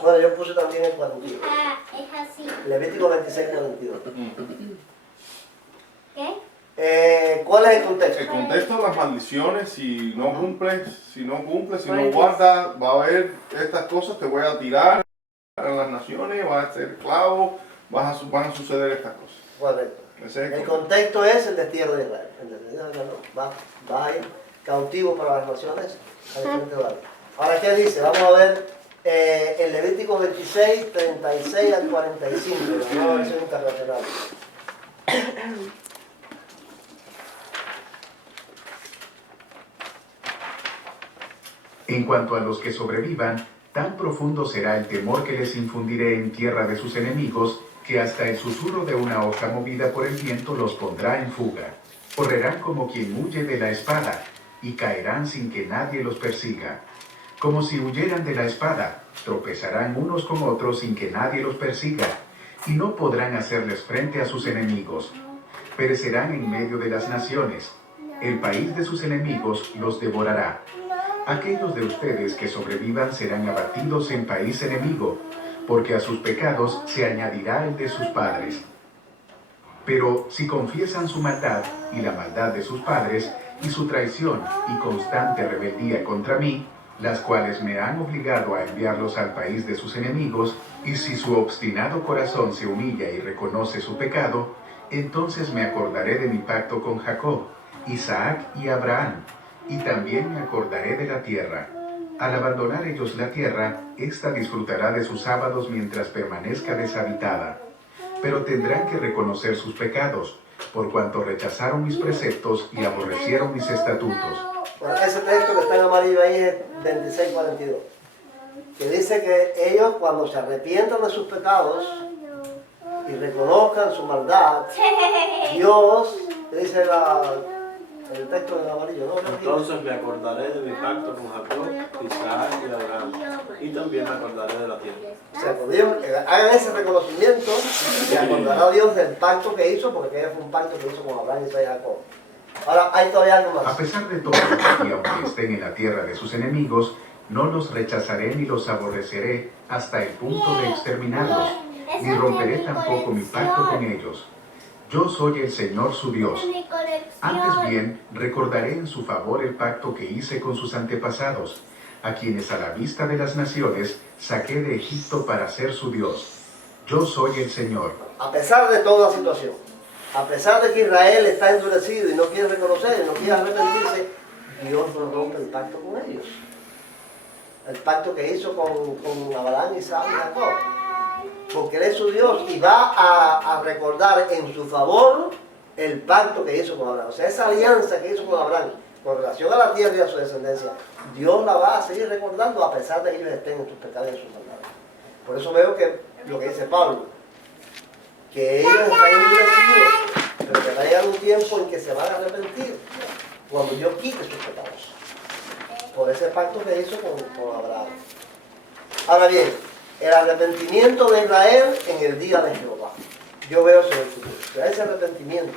Bueno, yo puse también el 42. Es así. Levítico 26, 42. ¿Cuál es el contexto? El contexto de las maldiciones, si no cumples, si no guardas, va a haber estas cosas, te voy a tirar a las naciones, vas a ser esclavo, van a suceder estas cosas. Correcto. Ese es El contexto es el destierro de Israel. Va a ir cautivo para las naciones a diferentes lugares. Ahora, ¿qué dice? Vamos a ver en Levítico 26, 36 al 45, la nueva versión internacional. En cuanto a los que sobrevivan, tan profundo será el temor que les infundiré en tierra de sus enemigos, que hasta el susurro de una hoja movida por el viento los pondrá en fuga. Correrán como quien huye de la espada, y caerán sin que nadie los persiga. Como si huyeran de la espada, tropezarán unos con otros sin que nadie los persiga, y no podrán hacerles frente a sus enemigos. Perecerán en medio de las naciones. El país de sus enemigos los devorará. Aquellos de ustedes que sobrevivan serán abatidos en país enemigo, porque a sus pecados se añadirá el de sus padres. Pero si confiesan su maldad y la maldad de sus padres, y su traición y constante rebeldía contra mí, las cuales me han obligado a enviarlos al país de sus enemigos, y si su obstinado corazón se humilla y reconoce su pecado, entonces me acordaré de mi pacto con Jacob, Isaac y Abraham, y también me acordaré de la tierra. Al abandonar ellos la tierra, ésta disfrutará de sus sábados mientras permanezca deshabitada. Pero tendrán que reconocer sus pecados, por cuanto rechazaron mis preceptos y aborrecieron mis estatutos. Bueno, ese texto que está en amarillo ahí es 26:42, que dice que ellos cuando se arrepientan de sus pecados y reconozcan su maldad, Dios, dice el texto en amarillo, ¿no? Entonces me acordaré de mi pacto con Jacob, Isaac y Abraham, y también me acordaré de la tierra. O sea, cuando ellos hagan ese reconocimiento, se acordará Dios del pacto que hizo, porque fue un pacto que hizo con Abraham, Isaac y Jacob. Ahora, hay todavía algo más. A pesar de todo, y aunque estén en la tierra de sus enemigos, no los rechazaré ni los aborreceré hasta el punto de exterminarlos, ni romperé tampoco mi pacto con ellos. Yo soy el Señor su Dios. Antes bien, recordaré en su favor el pacto que hice con sus antepasados, a quienes a la vista de las naciones saqué de Egipto para ser su Dios. Yo soy el Señor. A pesar de toda la situación, a pesar de que Israel está endurecido y no quiere reconocer y no quiere arrepentirse, Dios no rompe el pacto con ellos. El pacto que hizo con Abraham, Isaac y Jacob. Porque Él es su Dios y va a recordar en su favor el pacto que hizo con Abraham. O sea, esa alianza que hizo con Abraham con relación a la tierra y a su descendencia, Dios la va a seguir recordando a pesar de que ellos estén en sus pecados y en sus maldades. Por eso veo que lo que dice Pablo, que ellos están endurecidos, pero que va a llegar un tiempo en que se van a arrepentir cuando Dios quite sus pecados. Por ese pacto que hizo con Abraham. Ahora bien, el arrepentimiento de Israel en el día de Jehová. Yo veo eso en el futuro. Pero ese arrepentimiento,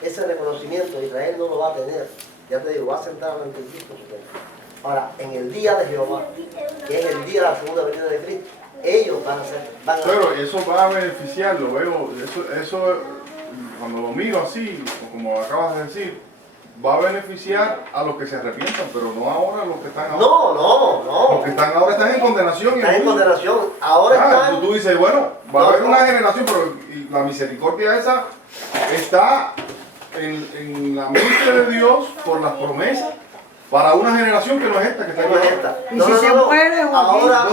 ese reconocimiento de Israel no lo va a tener. Ya te digo, va a sentar ante Cristo supremo. Ahora, en el día de Jehová, que es el día de la segunda venida de Cristo, ellos van a ser. Pero eso va a beneficiar, lo veo, eso cuando lo miro así, como acabas de decir, va a beneficiar a los que se arrepientan, pero no ahora a los que están ahora. No. Los que están ahora están en condenación. Están en condenación. Ahora están. Tú dices, bueno, va a haber una generación, pero la misericordia esa está en la mente de Dios por las promesas para una generación que no es esta, que está en esta. Y si se muere ahora,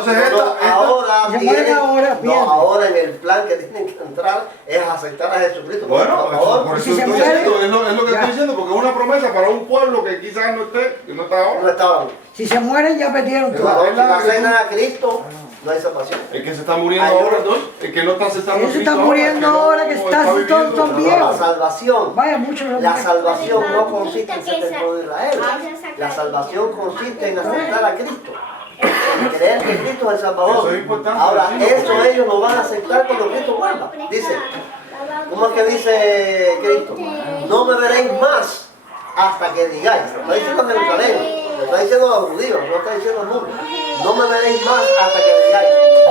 ahora en el plan que tienen que entrar es aceptar a Jesucristo. Bueno, por eso estoy diciendo, es lo que estoy diciendo, porque es una promesa para un pueblo que quizás no esté, que no está ahora. No está ahora. Si se mueren ya perdieron todo. No aceptan a Cristo, no hay salvación. El que se está muriendo ahora, el que no está aceptando a Cristo. Se está muriendo ahora, que está todo bien. La salvación. Vaya mucho. La salvación no consiste en ser del pueblo de Israel. La salvación consiste en aceptar a Cristo. En creer que Cristo es el Salvador. Eso es importante. Ahora, eso ellos lo van a aceptar cuando Cristo vuelva. Dice, ¿cómo es que dice Cristo? No me veréis más hasta que digáis. Lo está diciendo a Jerusalén, lo está diciendo a los judíos, lo está diciendo al mundo. No me veréis más hasta que digáis,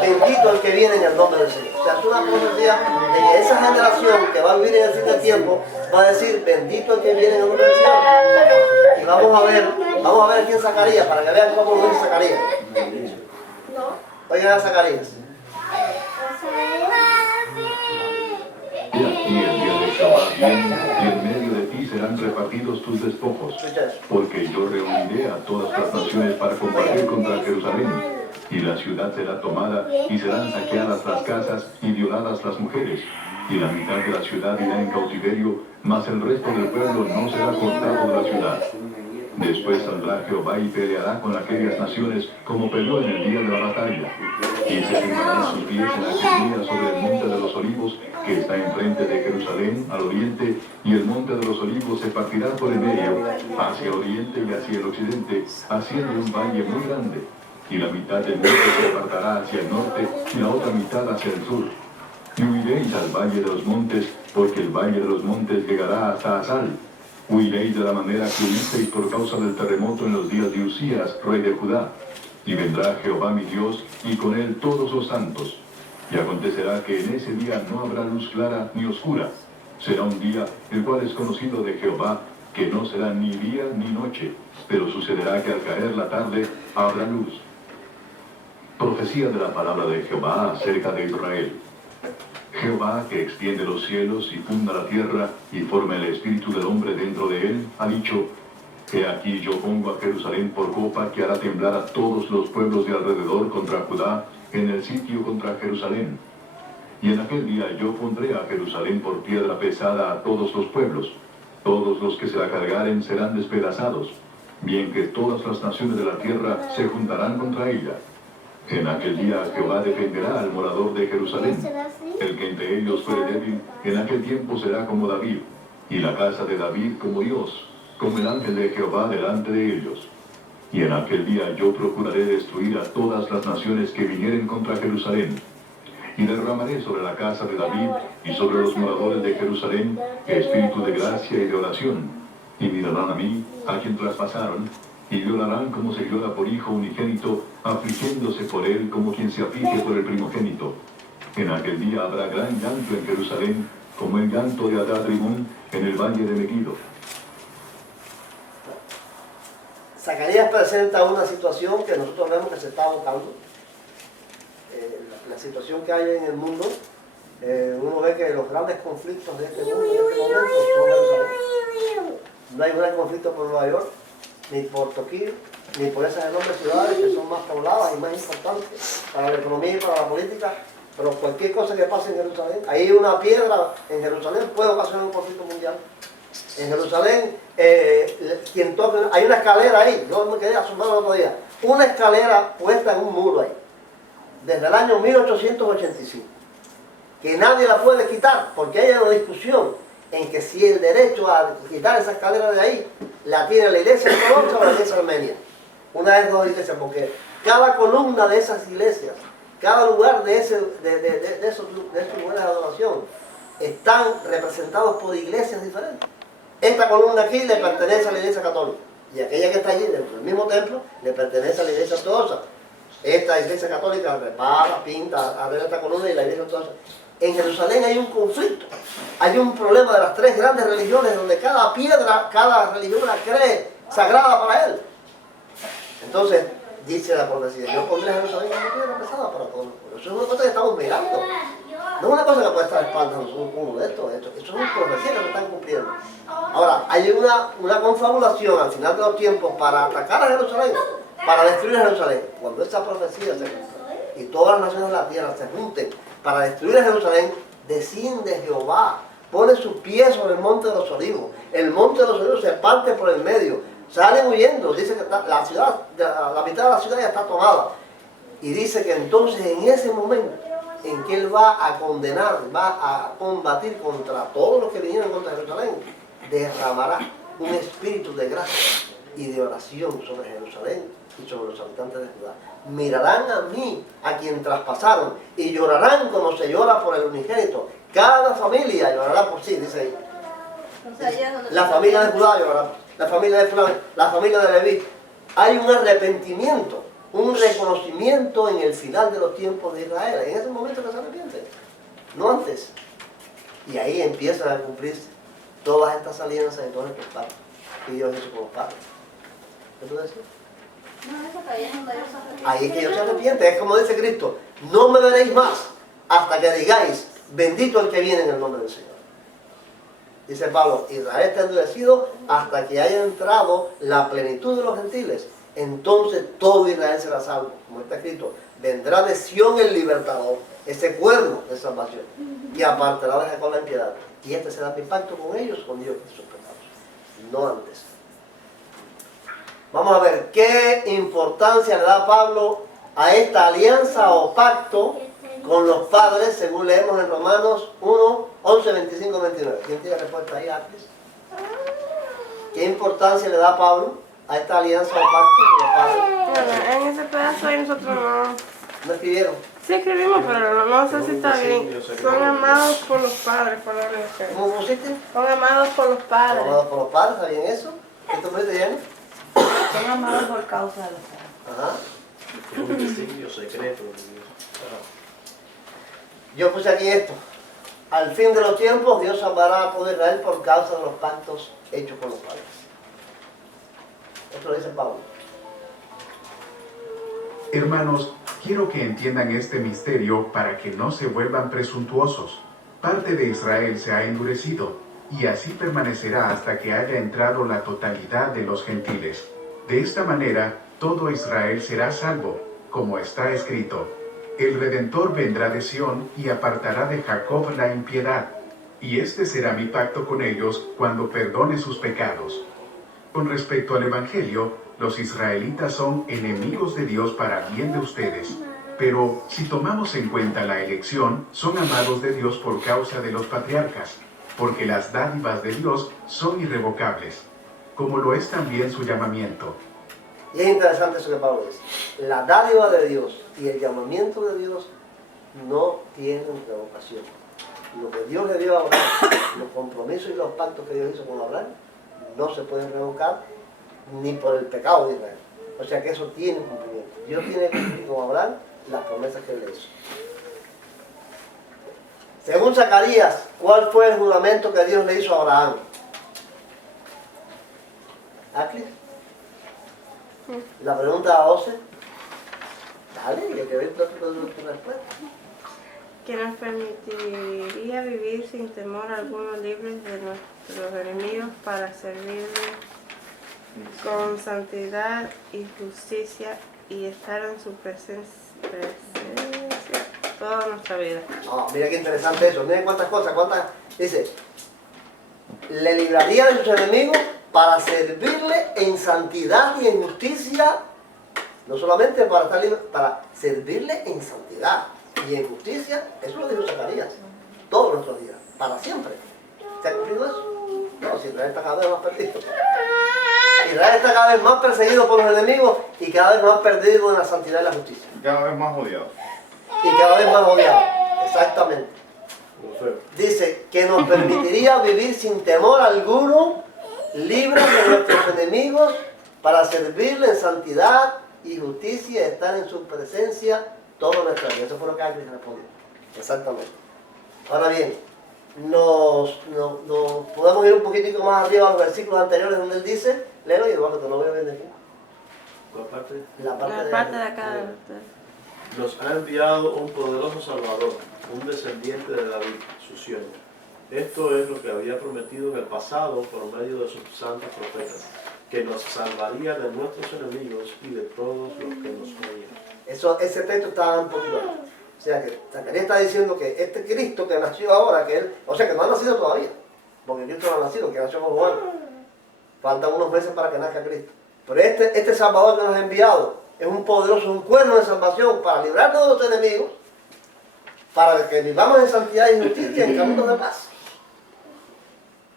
bendito el que viene en el nombre del Señor. O sea, es una profecía de que esa generación que va a vivir en el fin del tiempo va a decir, bendito el que viene en el nombre del Señor. Y vamos a ver quién Zacarías, para que vean cómo lo dice Zacarías. Oigan a Zacarías. He aquí el día de Jehová viene, y en medio de ti serán repartidos tus despojos, porque yo reuniré a todas las naciones para combatir contra Jerusalén, y la ciudad será tomada, y serán saqueadas las casas, y violadas las mujeres, y la mitad de la ciudad irá en cautiverio, mas el resto del pueblo no será cortado de la ciudad. Después saldrá Jehová y peleará con aquellas naciones como peleó en el día de la batalla. Y se firmarán sus pies en aquel día sobre el monte de los olivos, que está enfrente de Jerusalén, al oriente, y el monte de los olivos se partirá por el medio, hacia oriente y hacia el occidente, haciendo un valle muy grande. Y la mitad del monte se apartará hacia el norte, y la otra mitad hacia el sur. Y huiréis al valle de los montes, porque el valle de los montes llegará hasta Asal. Huiréis de la manera que huisteis por causa del terremoto en los días de Usías, rey de Judá. Y vendrá Jehová mi Dios, y con él todos los santos. Y acontecerá que en ese día no habrá luz clara ni oscura. Será un día el cual es conocido de Jehová, que no será ni día ni noche, pero sucederá que al caer la tarde habrá luz. Profecía de la palabra de Jehová acerca de Israel. Jehová, que extiende los cielos y funda la tierra y forma el espíritu del hombre dentro de él, ha dicho: He aquí yo pongo a Jerusalén por copa que hará temblar a todos los pueblos de alrededor contra Judá en el sitio contra Jerusalén. Y en aquel día yo pondré a Jerusalén por piedra pesada a todos los pueblos. Todos los que se la cargaren serán despedazados, bien que todas las naciones de la tierra se juntarán contra ella. En aquel día Jehová defenderá al morador de Jerusalén. El que entre ellos fuere débil, en aquel tiempo será como David, y la casa de David como Dios, como el ángel de Jehová delante de ellos. Y en aquel día yo procuraré destruir a todas las naciones que vinieren contra Jerusalén. Y derramaré sobre la casa de David y sobre los moradores de Jerusalén espíritu de gracia y de oración. Y mirarán a mí, a quien traspasaron, y llorarán como se llora por hijo unigénito, afligiéndose por él como quien se aflige por el primogénito. En aquel día habrá gran llanto en Jerusalén, como el llanto de Adad-Rimón en el valle de Megiddo. Zacarías presenta una situación que nosotros vemos que se está abocando. La situación que hay en el mundo, uno ve que los grandes conflictos de este mundo en este momento son Jerusalén. No hay gran conflicto por Nueva York, ni por Tokio, ni por esas enormes ciudades que son más pobladas y más importantes para la economía y para la política, pero cualquier cosa que pase en Jerusalén, hay una piedra en Jerusalén puede ocasionar un conflicto mundial. En Jerusalén, quien toque, hay una escalera ahí, yo me quedé asombrado el otro día, una escalera puesta en un muro ahí, desde el año 1885, que nadie la puede quitar, porque hay una discusión en que si el derecho a quitar esa escalera de ahí la tiene la iglesia ortodoxa o la iglesia armenia. Una de esas dos iglesias, porque cada columna de esas iglesias, cada lugar de esos lugares de adoración, están representados por iglesias diferentes. Esta columna aquí le pertenece a la iglesia católica, y aquella que está allí dentro del mismo templo le pertenece a la iglesia ortodoxa. Esta iglesia católica repara, pinta, arregla esta columna y la iglesia ortodoxa. En Jerusalén hay un conflicto, hay un problema de las tres grandes religiones donde cada piedra, cada religión la cree sagrada para él. Entonces, dice la profecía, yo pondré a Jerusalén como piedra pesada para todos los pueblos. Eso es una cosa que estamos mirando. No es una cosa que puede estar a espaldas uno de estos. Eso es una profecía que se están cumpliendo. Ahora, hay una confabulación al final de los tiempos para atacar a Jerusalén, para destruir a Jerusalén. Cuando esa profecía se cumple y todas las naciones de la tierra se junten para destruir a Jerusalén, desciende Jehová, pone sus pies sobre el monte de los olivos. El monte de los olivos se parte por el medio, salen huyendo, dice que la ciudad, la mitad de la ciudad ya está tomada. Y dice que entonces en ese momento en que él va a condenar, va a combatir contra todos los que vinieron contra Jerusalén, derramará un espíritu de gracia y de oración sobre Jerusalén y sobre los habitantes de Judá. Mirarán a mí, a quien traspasaron, y llorarán como se llora por el unigénito. Cada familia llorará por sí, dice ahí. La familia de Judá llorará, la familia de Fulano, la familia de Leví. Hay un arrepentimiento un reconocimiento en el final de los tiempos de Israel. En ese momento que se arrepienten, no antes. Y ahí empiezan a cumplirse todas estas alianzas y todos estos pactos que Dios hizo con los padres. ¿Qué tú decías? No, eso todavía no me Ahí es que Dios se arrepiente. Es como dice Cristo: no me veréis más hasta que digáis, bendito el que viene en el nombre del Señor. Dice Pablo: Israel está endurecido hasta que haya entrado la plenitud de los gentiles. Entonces todo Israel será salvo. Como está escrito: vendrá de Sión el libertador, ese cuerno de salvación, y apartará de Jacob la impiedad. Y este será mi pacto con ellos, con Dios de sus pecados. No antes. Vamos a ver qué importancia le da Pablo a esta alianza o pacto con los padres, según leemos en Romanos 1, 11, 25, 29. ¿Quién tiene respuesta ahí, Atlas? ¿Qué importancia le da Pablo a esta alianza o pacto con los padres? Bueno, en ese pedazo ahí nosotros ¿No escribieron? Sí escribimos, pero no sé si está bien. Son amados por los padres, por la religión. ¿Cómo pusiste? Son amados por los padres. Amados por los padres, ¿está bien eso? ¿Qué tú pusiste, Jenny? Son amados por causa de los padres. Ajá. Un designio secreto de Dios. Yo puse aquí esto: al fin de los tiempos Dios salvará a todo Israel por causa de los pactos hechos con los padres. Esto lo dice Pablo. Hermanos, quiero que entiendan este misterio para que no se vuelvan presuntuosos. Parte de Israel se ha endurecido, y así permanecerá hasta que haya entrado la totalidad de los gentiles. De esta manera, todo Israel será salvo, como está escrito: el Redentor vendrá de Sión y apartará de Jacob la impiedad, y este será mi pacto con ellos cuando perdone sus pecados. Con respecto al Evangelio, los israelitas son enemigos de Dios para bien de ustedes. Pero si tomamos en cuenta la elección, son amados de Dios por causa de los patriarcas, porque las dádivas de Dios son irrevocables, como lo es también su llamamiento. Y es interesante eso que Pablo dice: la dádiva de Dios y el llamamiento de Dios no tienen revocación. Lo que Dios le dio a Abraham, los compromisos y los pactos que Dios hizo con Abraham, no se pueden revocar ni por el pecado de Israel. O sea que eso tiene cumplimiento. Dios tiene que cumplir con Abraham las promesas que él le hizo. Según Zacarías, ¿cuál fue el juramento que Dios le hizo a Abraham? ¿Aclis? La pregunta a Ose. Dale, y hay que ver tu respuesta. Que nos permitiría vivir sin temor alguno, libres de nuestros enemigos, para servirle con santidad y justicia y estar en su presencia toda nuestra vida. Oh, mira qué interesante eso. Miren cuántas cosas, dice: le libraría de sus enemigos para servirle en santidad y en justicia. No solamente para estar libre, para servirle en santidad y en justicia. Eso lo dijo Zacarías. Todos nuestros días, para siempre. ¿Se ha cumplido eso? No, si Israel está cada vez más perdido. Israel está cada vez más perseguido por los enemigos y cada vez más perdido en la santidad y la justicia. Cada vez más odiado. Y cada vez más odiado. Exactamente. Dice que nos permitiría vivir sin temor alguno, libres de nuestros enemigos, para servirle en santidad y justicia y estar en su presencia toda nuestra vida. Eso fue lo que Ángel respondió. Exactamente. Ahora bien, nos podemos ir un poquitico más arriba a los versículos anteriores donde él dice: léelo y Eduardo, te lo voy a ver de aquí. La parte de acá. Nos ha enviado un poderoso Salvador, un descendiente de David, su siervo. Esto es lo que había prometido en el pasado por medio de sus santos profetas, que nos salvaría de nuestros enemigos y de todos los que nos odian. Ese texto está un poquito alto. O sea que Zacarías está diciendo que este Cristo que nació ahora, que él, o sea que no ha nacido todavía, porque Cristo no ha nacido, que nació con Juan. Faltan unos meses para que nazca Cristo. Pero este Salvador que nos ha enviado es un poderoso, un cuerno de salvación para librarnos de los enemigos, para que vivamos en santidad y justicia en caminos de paz.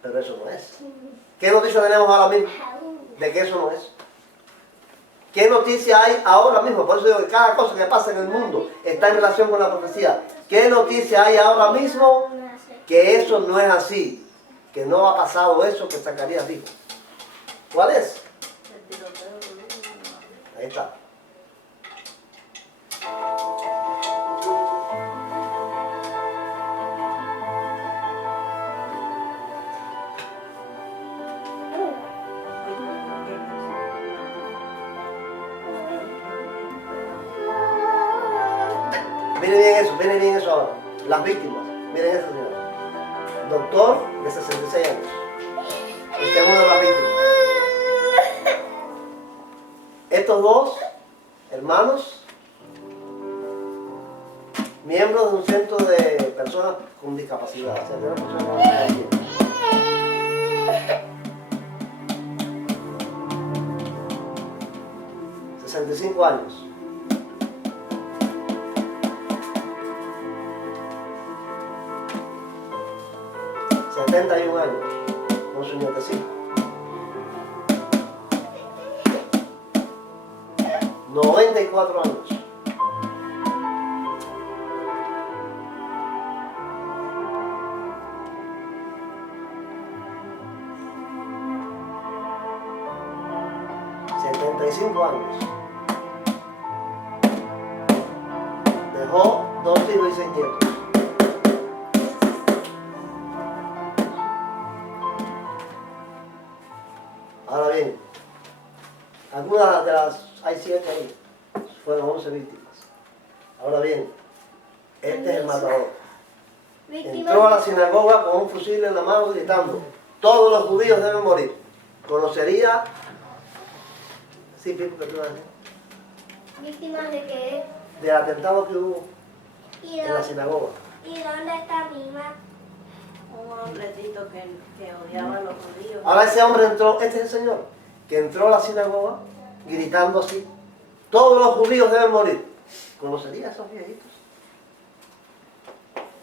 Pero eso no es. ¿Qué noticia tenemos ahora mismo de que eso no es? ¿Qué noticia hay ahora mismo? Por eso digo que cada cosa que pasa en el mundo está en relación con la profecía. ¿Qué noticia hay ahora mismo? Que eso no es así. Que no ha pasado eso que Zacarías dijo. ¿Cuál es? Ahí está. Miren bien eso ahora. Las víctimas, miren eso, señor. Doctor de 66 años. Este es uno de las víctimas. Estos dos hermanos, miembros de un centro de personas con discapacidad. O sea, de una persona con discapacidad. 65 años. ...71 años... ...con su nietecito... ...94 años... ...75 años... ...dejó 2 hijos y 6 nietos... Ahora bien, algunas de las, hay 7 ahí, fueron 11 víctimas. Ahora bien, este es el matador. Entró a la sinagoga con un fusil en la mano gritando, todos los judíos deben morir. Conocería, sí, Pipo, ¿qué te vas a decir? ¿Víctimas de qué? Del atentado que hubo en la sinagoga. ¿Y dónde está Mima? Un hombrecito que odiaba a los judíos. Ahora ese hombre entró, este es el señor, que entró a la sinagoga gritando así, todos los judíos deben morir. ¿Conocería a esos viejitos?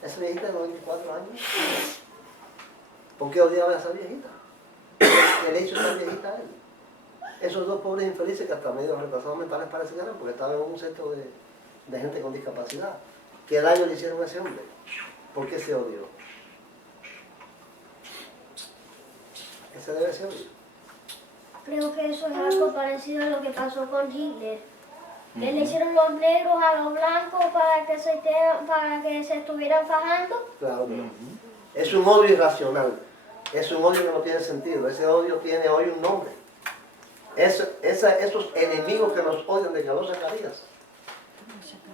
Esa viejita de 94 años. ¿Por qué odiaba a esa viejita? ¿Qué le hizo esa viejita a él? Esos dos pobres infelices que hasta medio retrasados mentales parece que eran, porque estaban en un centro de gente con discapacidad. ¿Qué daño le hicieron a ese hombre? ¿Por qué se odió? Ese debe ser. Creo que eso es algo parecido a lo que pasó con Hitler. Que le hicieron los negros a los blancos para que se estuvieran fajando. Claro que no. Es un odio irracional. Es un odio que no tiene sentido. Ese odio tiene hoy un nombre. Esos enemigos que nos odian de Carlos Zacarías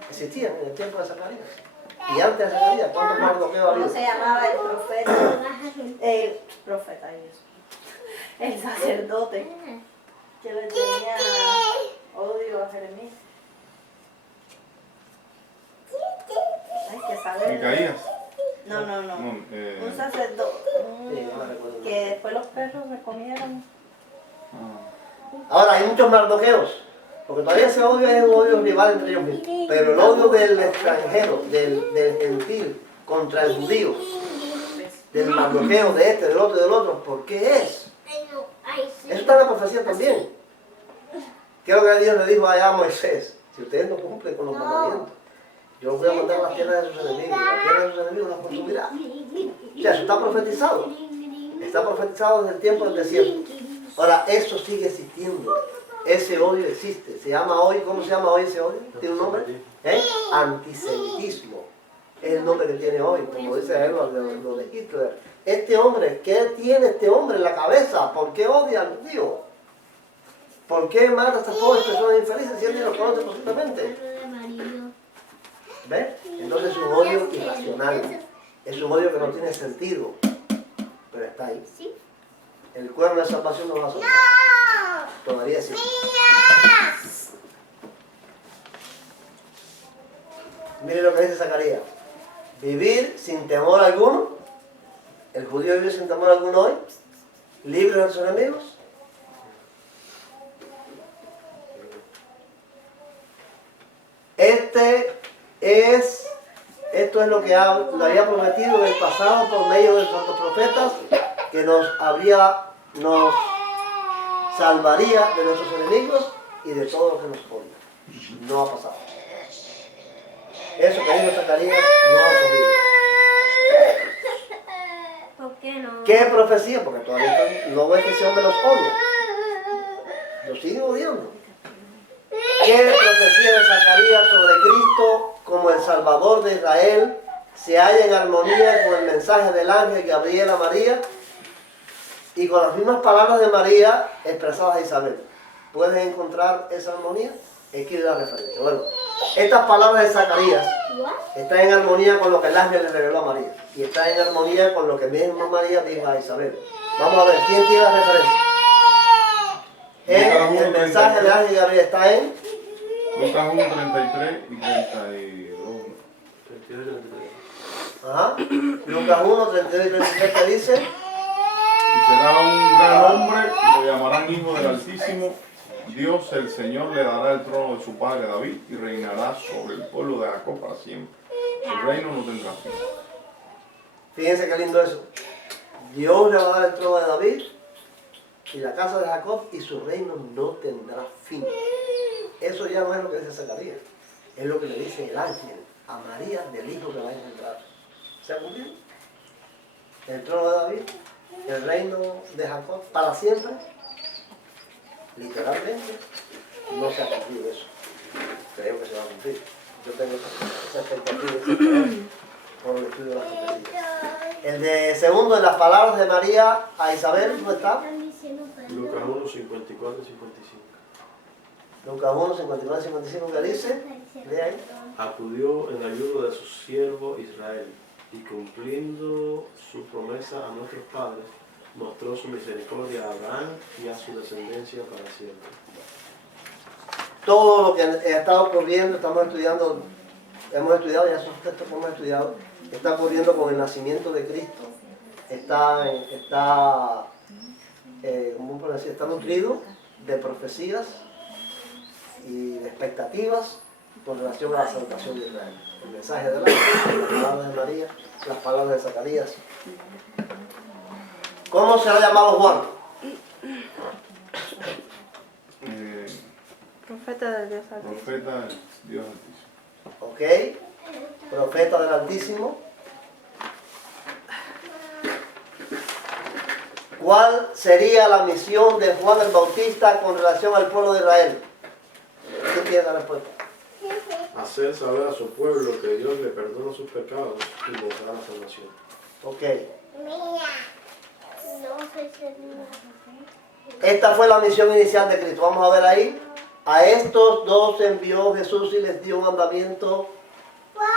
existían en el tiempo de Zacarías. Y antes de Zacarías, ¿cuántos mardoqueos había? ¿Cómo se llamaba el profeta? El profeta, el sacerdote que le tenía odio a Jeremías. Hay que saber. ¿Micaías? No. Un sacerdote que después los perros se comieron. Ahora hay muchos mardoqueos, porque todavía ese odio es un odio rival entre ellos mismos. Pero el odio del extranjero, del gentil, contra el judío, del mardoqueo, de este, del otro, ¿por qué es? Eso está en la profecía también. ¿Qué es lo que Dios le dijo allá a Moisés? Si ustedes no cumplen con los mandamientos, yo los voy a mandar a las tierras de sus enemigos, la tierra de sus enemigos las consumirá. O sea, eso está profetizado. Está profetizado desde el tiempo del desierto. Ahora, eso sigue existiendo. Ese odio existe. Se llama hoy, ¿cómo se llama hoy ese odio? ¿Tiene un nombre? Antisemitismo. Es el nombre que tiene hoy, como dice Edward, lo de Hitler. Este hombre, ¿qué tiene este hombre en la cabeza? ¿Por qué odia al judío? ¿Por qué mata a estas pobres personas infelices si él ni los conoce posiblemente? ¿Ves? Entonces es un odio irracional. Es un odio que no tiene sentido. Pero está ahí. El cuerno de salvación no va a soltar. Todavía sí. Mire lo que dice Zacarías. Vivir sin temor alguno. El judío vive sin temor alguno hoy. Libre de sus enemigos. Esto es lo que lo había prometido en el pasado por medio de los santos profetas, que nos salvaría de nuestros enemigos y de todo lo que nos odia. No ha pasado. Eso que dijo Zacarías no ha ocurrido. ¿Por qué no? ¿Qué profecía? Porque todavía no ves que ese hombre los odia. Los sigue odiando. ¿Qué profecía de Zacarías sobre Cristo como el Salvador de Israel se halla en armonía con el mensaje del ángel Gabriel a María y con las mismas palabras de María expresadas a Isabel? ¿Puedes encontrar esa armonía? Escribe la referencia. Bueno, estas palabras de Zacarías está en armonía con lo que el ángel le reveló a María. Y está en armonía con lo que misma María dijo a Isabel. Vamos a ver, ¿quién tiene la referencia? El mensaje del ángel Gabriel está en Lucas 1, 33 y 32. Ajá. Lucas 1, 32 y 33, que dice: Y será un gran hombre, y lo llamarán Hijo del Altísimo. Dios el Señor le dará el trono de su padre David y reinará sobre el pueblo de Jacob para siempre. Su reino no tendrá fin. Fíjense qué lindo eso. Dios le va a dar el trono de David y la casa de Jacob, y su reino no tendrá fin. Eso ya no es lo que dice Zacarías, es lo que le dice el ángel a María del hijo que va a engendrar. ¿Se ha cumplido? El trono de David, el reino de Jacob para siempre. Literalmente no se ha cumplido eso. Creo que se va a cumplir. Yo tengo esa expectativa por el estudio de las profecías. El de segundo, en las palabras de María a Isabel, ¿no está? Lucas 1, 54 y 55. Lucas 1, 54 y 55, ¿qué dice? De ahí. Acudió en ayuda de su siervo Israel, y cumpliendo su promesa a nuestros padres, mostró su misericordia a Abraham y a su descendencia para siempre. Todo lo que ha estado ocurriendo, hemos estudiado ya esos textos que hemos estudiado, está ocurriendo con el nacimiento de Cristo. ¿Cómo puedo decir? Está nutrido de profecías y de expectativas con relación a la salvación de Israel. El mensaje de ángel, las palabras de María, las palabras de Zacarías. ¿Cómo se ha llamado Juan? Profeta del Dios Altísimo. Profeta del Dios Altísimo. Ok. Profeta del Altísimo. ¿Cuál sería la misión de Juan el Bautista con relación al pueblo de Israel? ¿Quién tiene la respuesta? Hacer saber a su pueblo que Dios le perdona sus pecados y les da la salvación. Ok. Esta fue la misión inicial de Cristo. Vamos a ver ahí. A estos dos envió Jesús y les dio un mandamiento,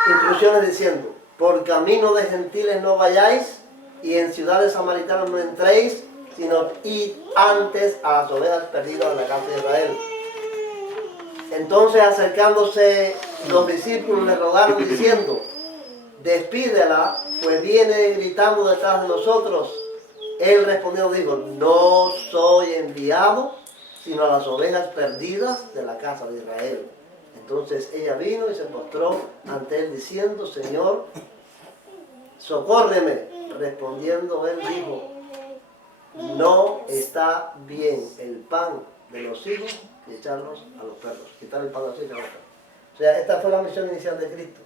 instrucciones diciendo: por camino de gentiles no vayáis, y en ciudades samaritanas no entréis, sino id antes a las ovejas perdidas de la casa de Israel. Entonces, acercándose los discípulos, le rogaron diciendo: despídela, pues viene gritando detrás de nosotros. Él respondió, dijo: no soy enviado sino a las ovejas perdidas de la casa de Israel. Entonces ella vino y se postró ante él diciendo: Señor, socórreme. Respondiendo él dijo: no está bien el pan de los hijos y echarlos a los perros. Quitar el pan de los hijos a los perros. O sea, esta fue la misión inicial de Cristo.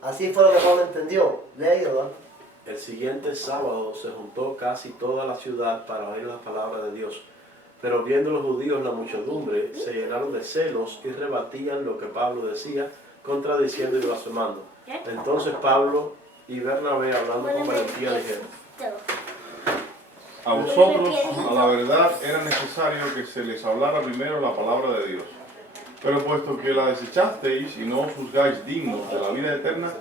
Así fue lo que Pablo entendió. Lee, ¿verdad? El siguiente sábado se juntó casi toda la ciudad para oír las palabras de Dios. Pero viendo los judíos la muchedumbre, se llenaron de celos y rebatían lo que Pablo decía, contradiciendo y blasfemando. Entonces Pablo y Bernabé, hablando con valentía, dijeron: A vosotros, a la verdad, era necesario que se les hablara primero la palabra de Dios. Pero puesto que la desechasteis y no os juzgáis dignos de la vida eterna,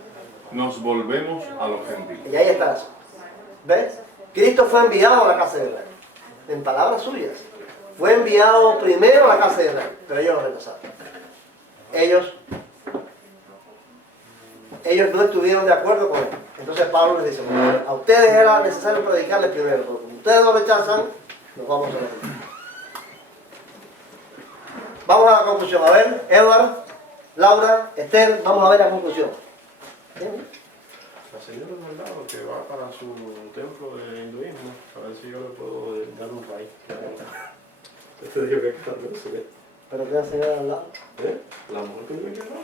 nos volvemos a los gentiles. Y ahí está eso. ¿Ves? Cristo fue enviado a la casa de Israel. En palabras suyas. Fue enviado primero a la casa de Israel, pero ellos lo rechazaron. Ellos no estuvieron de acuerdo con él. Entonces Pablo les dice: bueno, a ustedes era necesario predicarles primero, porque como ustedes lo rechazan, nos vamos a repetir. Vamos a la conclusión. A ver, Edward, Laura, Esther, vamos a ver la conclusión. La señora es verdad que va para su templo de hinduismo, a ver si yo le puedo dar un raíz. Este dijo que carne no se ve. ¿Pero qué señora al lado? La mujer que vive aquí al lado.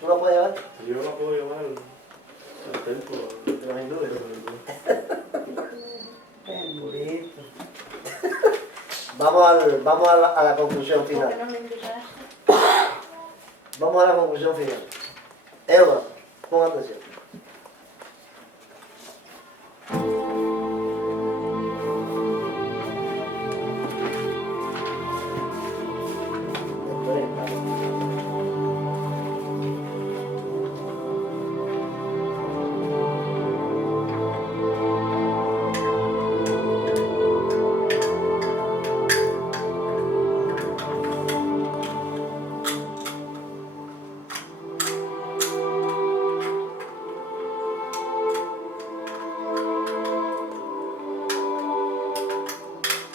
¿Tú la puedes llevar? Yo la puedo llevar al templo de los hindúes. Qué bonito. Vamos a la conclusión final. ¿Por qué no me invitaste? Vamos a la conclusión final. Edward, pon atención.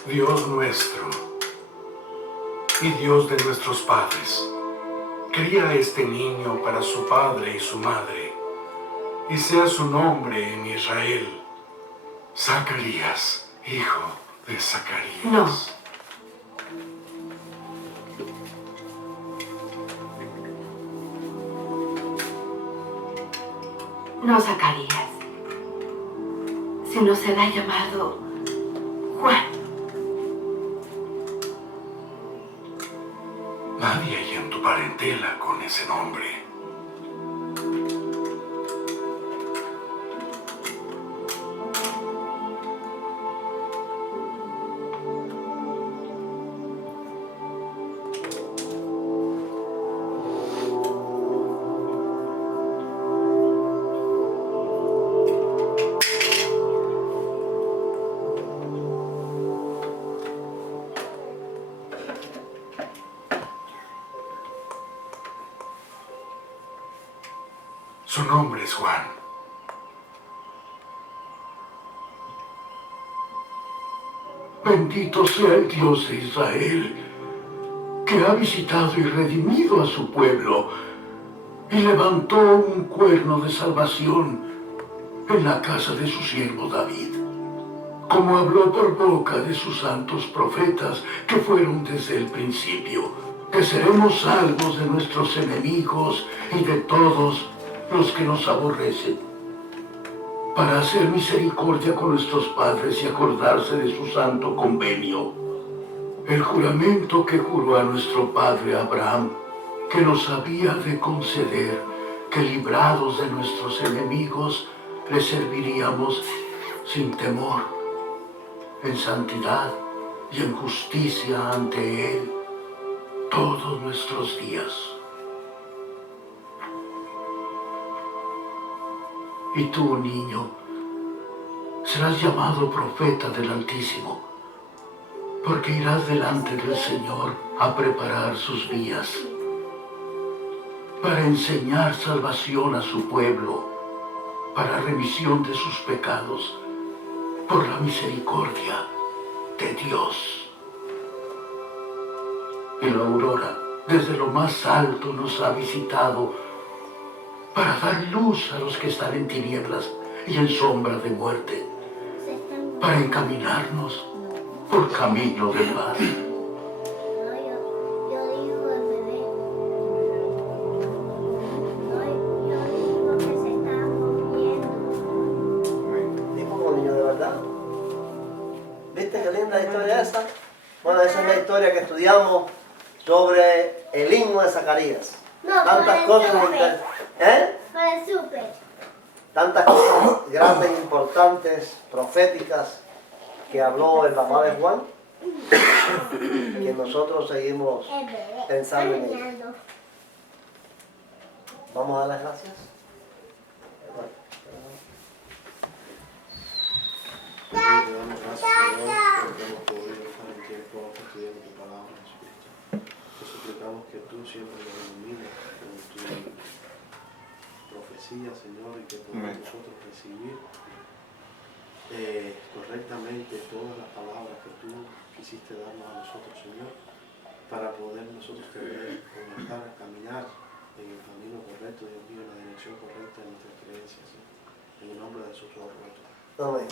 Dios nuestro y Dios de nuestros padres, cría a este niño para su padre y su madre, y sea su nombre en Israel Zacarías, hijo de Zacarías. No. No Zacarías, sino será llamado Juan. Nadie hay en tu parentela con ese nombre. Su nombre es Juan. Bendito sea el Dios de Israel, que ha visitado y redimido a su pueblo y levantó un cuerno de salvación en la casa de su siervo David, como habló por boca de sus santos profetas que fueron desde el principio, que seremos salvos de nuestros enemigos y de todos los que nos aborrecen, para hacer misericordia con nuestros padres y acordarse de su santo convenio, el juramento que juró a nuestro padre Abraham, que nos había de conceder que librados de nuestros enemigos le serviríamos sin temor, en santidad y en justicia ante Él todos nuestros días. Y tú, niño, serás llamado profeta del Altísimo, porque irás delante del Señor a preparar sus vías, para enseñar salvación a su pueblo, para remisión de sus pecados, por la misericordia de Dios. Y la aurora desde lo más alto nos ha visitado para dar luz a los que están en tinieblas y en sombra de muerte, para encaminarnos por camino de paz. Tipo como niño de verdad. ¿Viste qué linda historia esa? Bueno, esa es la historia que estudiamos sobre el himno de Zacarías. No, Tantas cosas Para el súper. tantas cosas grandes, importantes, proféticas que habló el papá de Juan, que nosotros seguimos pensando en ello. Vamos a dar las gracias. Te damos gracias, Señor, porque hemos podido estar en tiempo estudiando tu palabra, Jesucristo. Te suplicamos que tú siempre nos ilumines con tu profecía, Señor, y que podamos nosotros recibir correctamente todas las palabras que tú quisiste darnos a nosotros, Señor, para poder nosotros tener, comenzar a caminar en el camino correcto, Dios mío, en la dirección correcta de nuestras creencias, Señor. En el nombre de Jesús, lo ruego. Amén.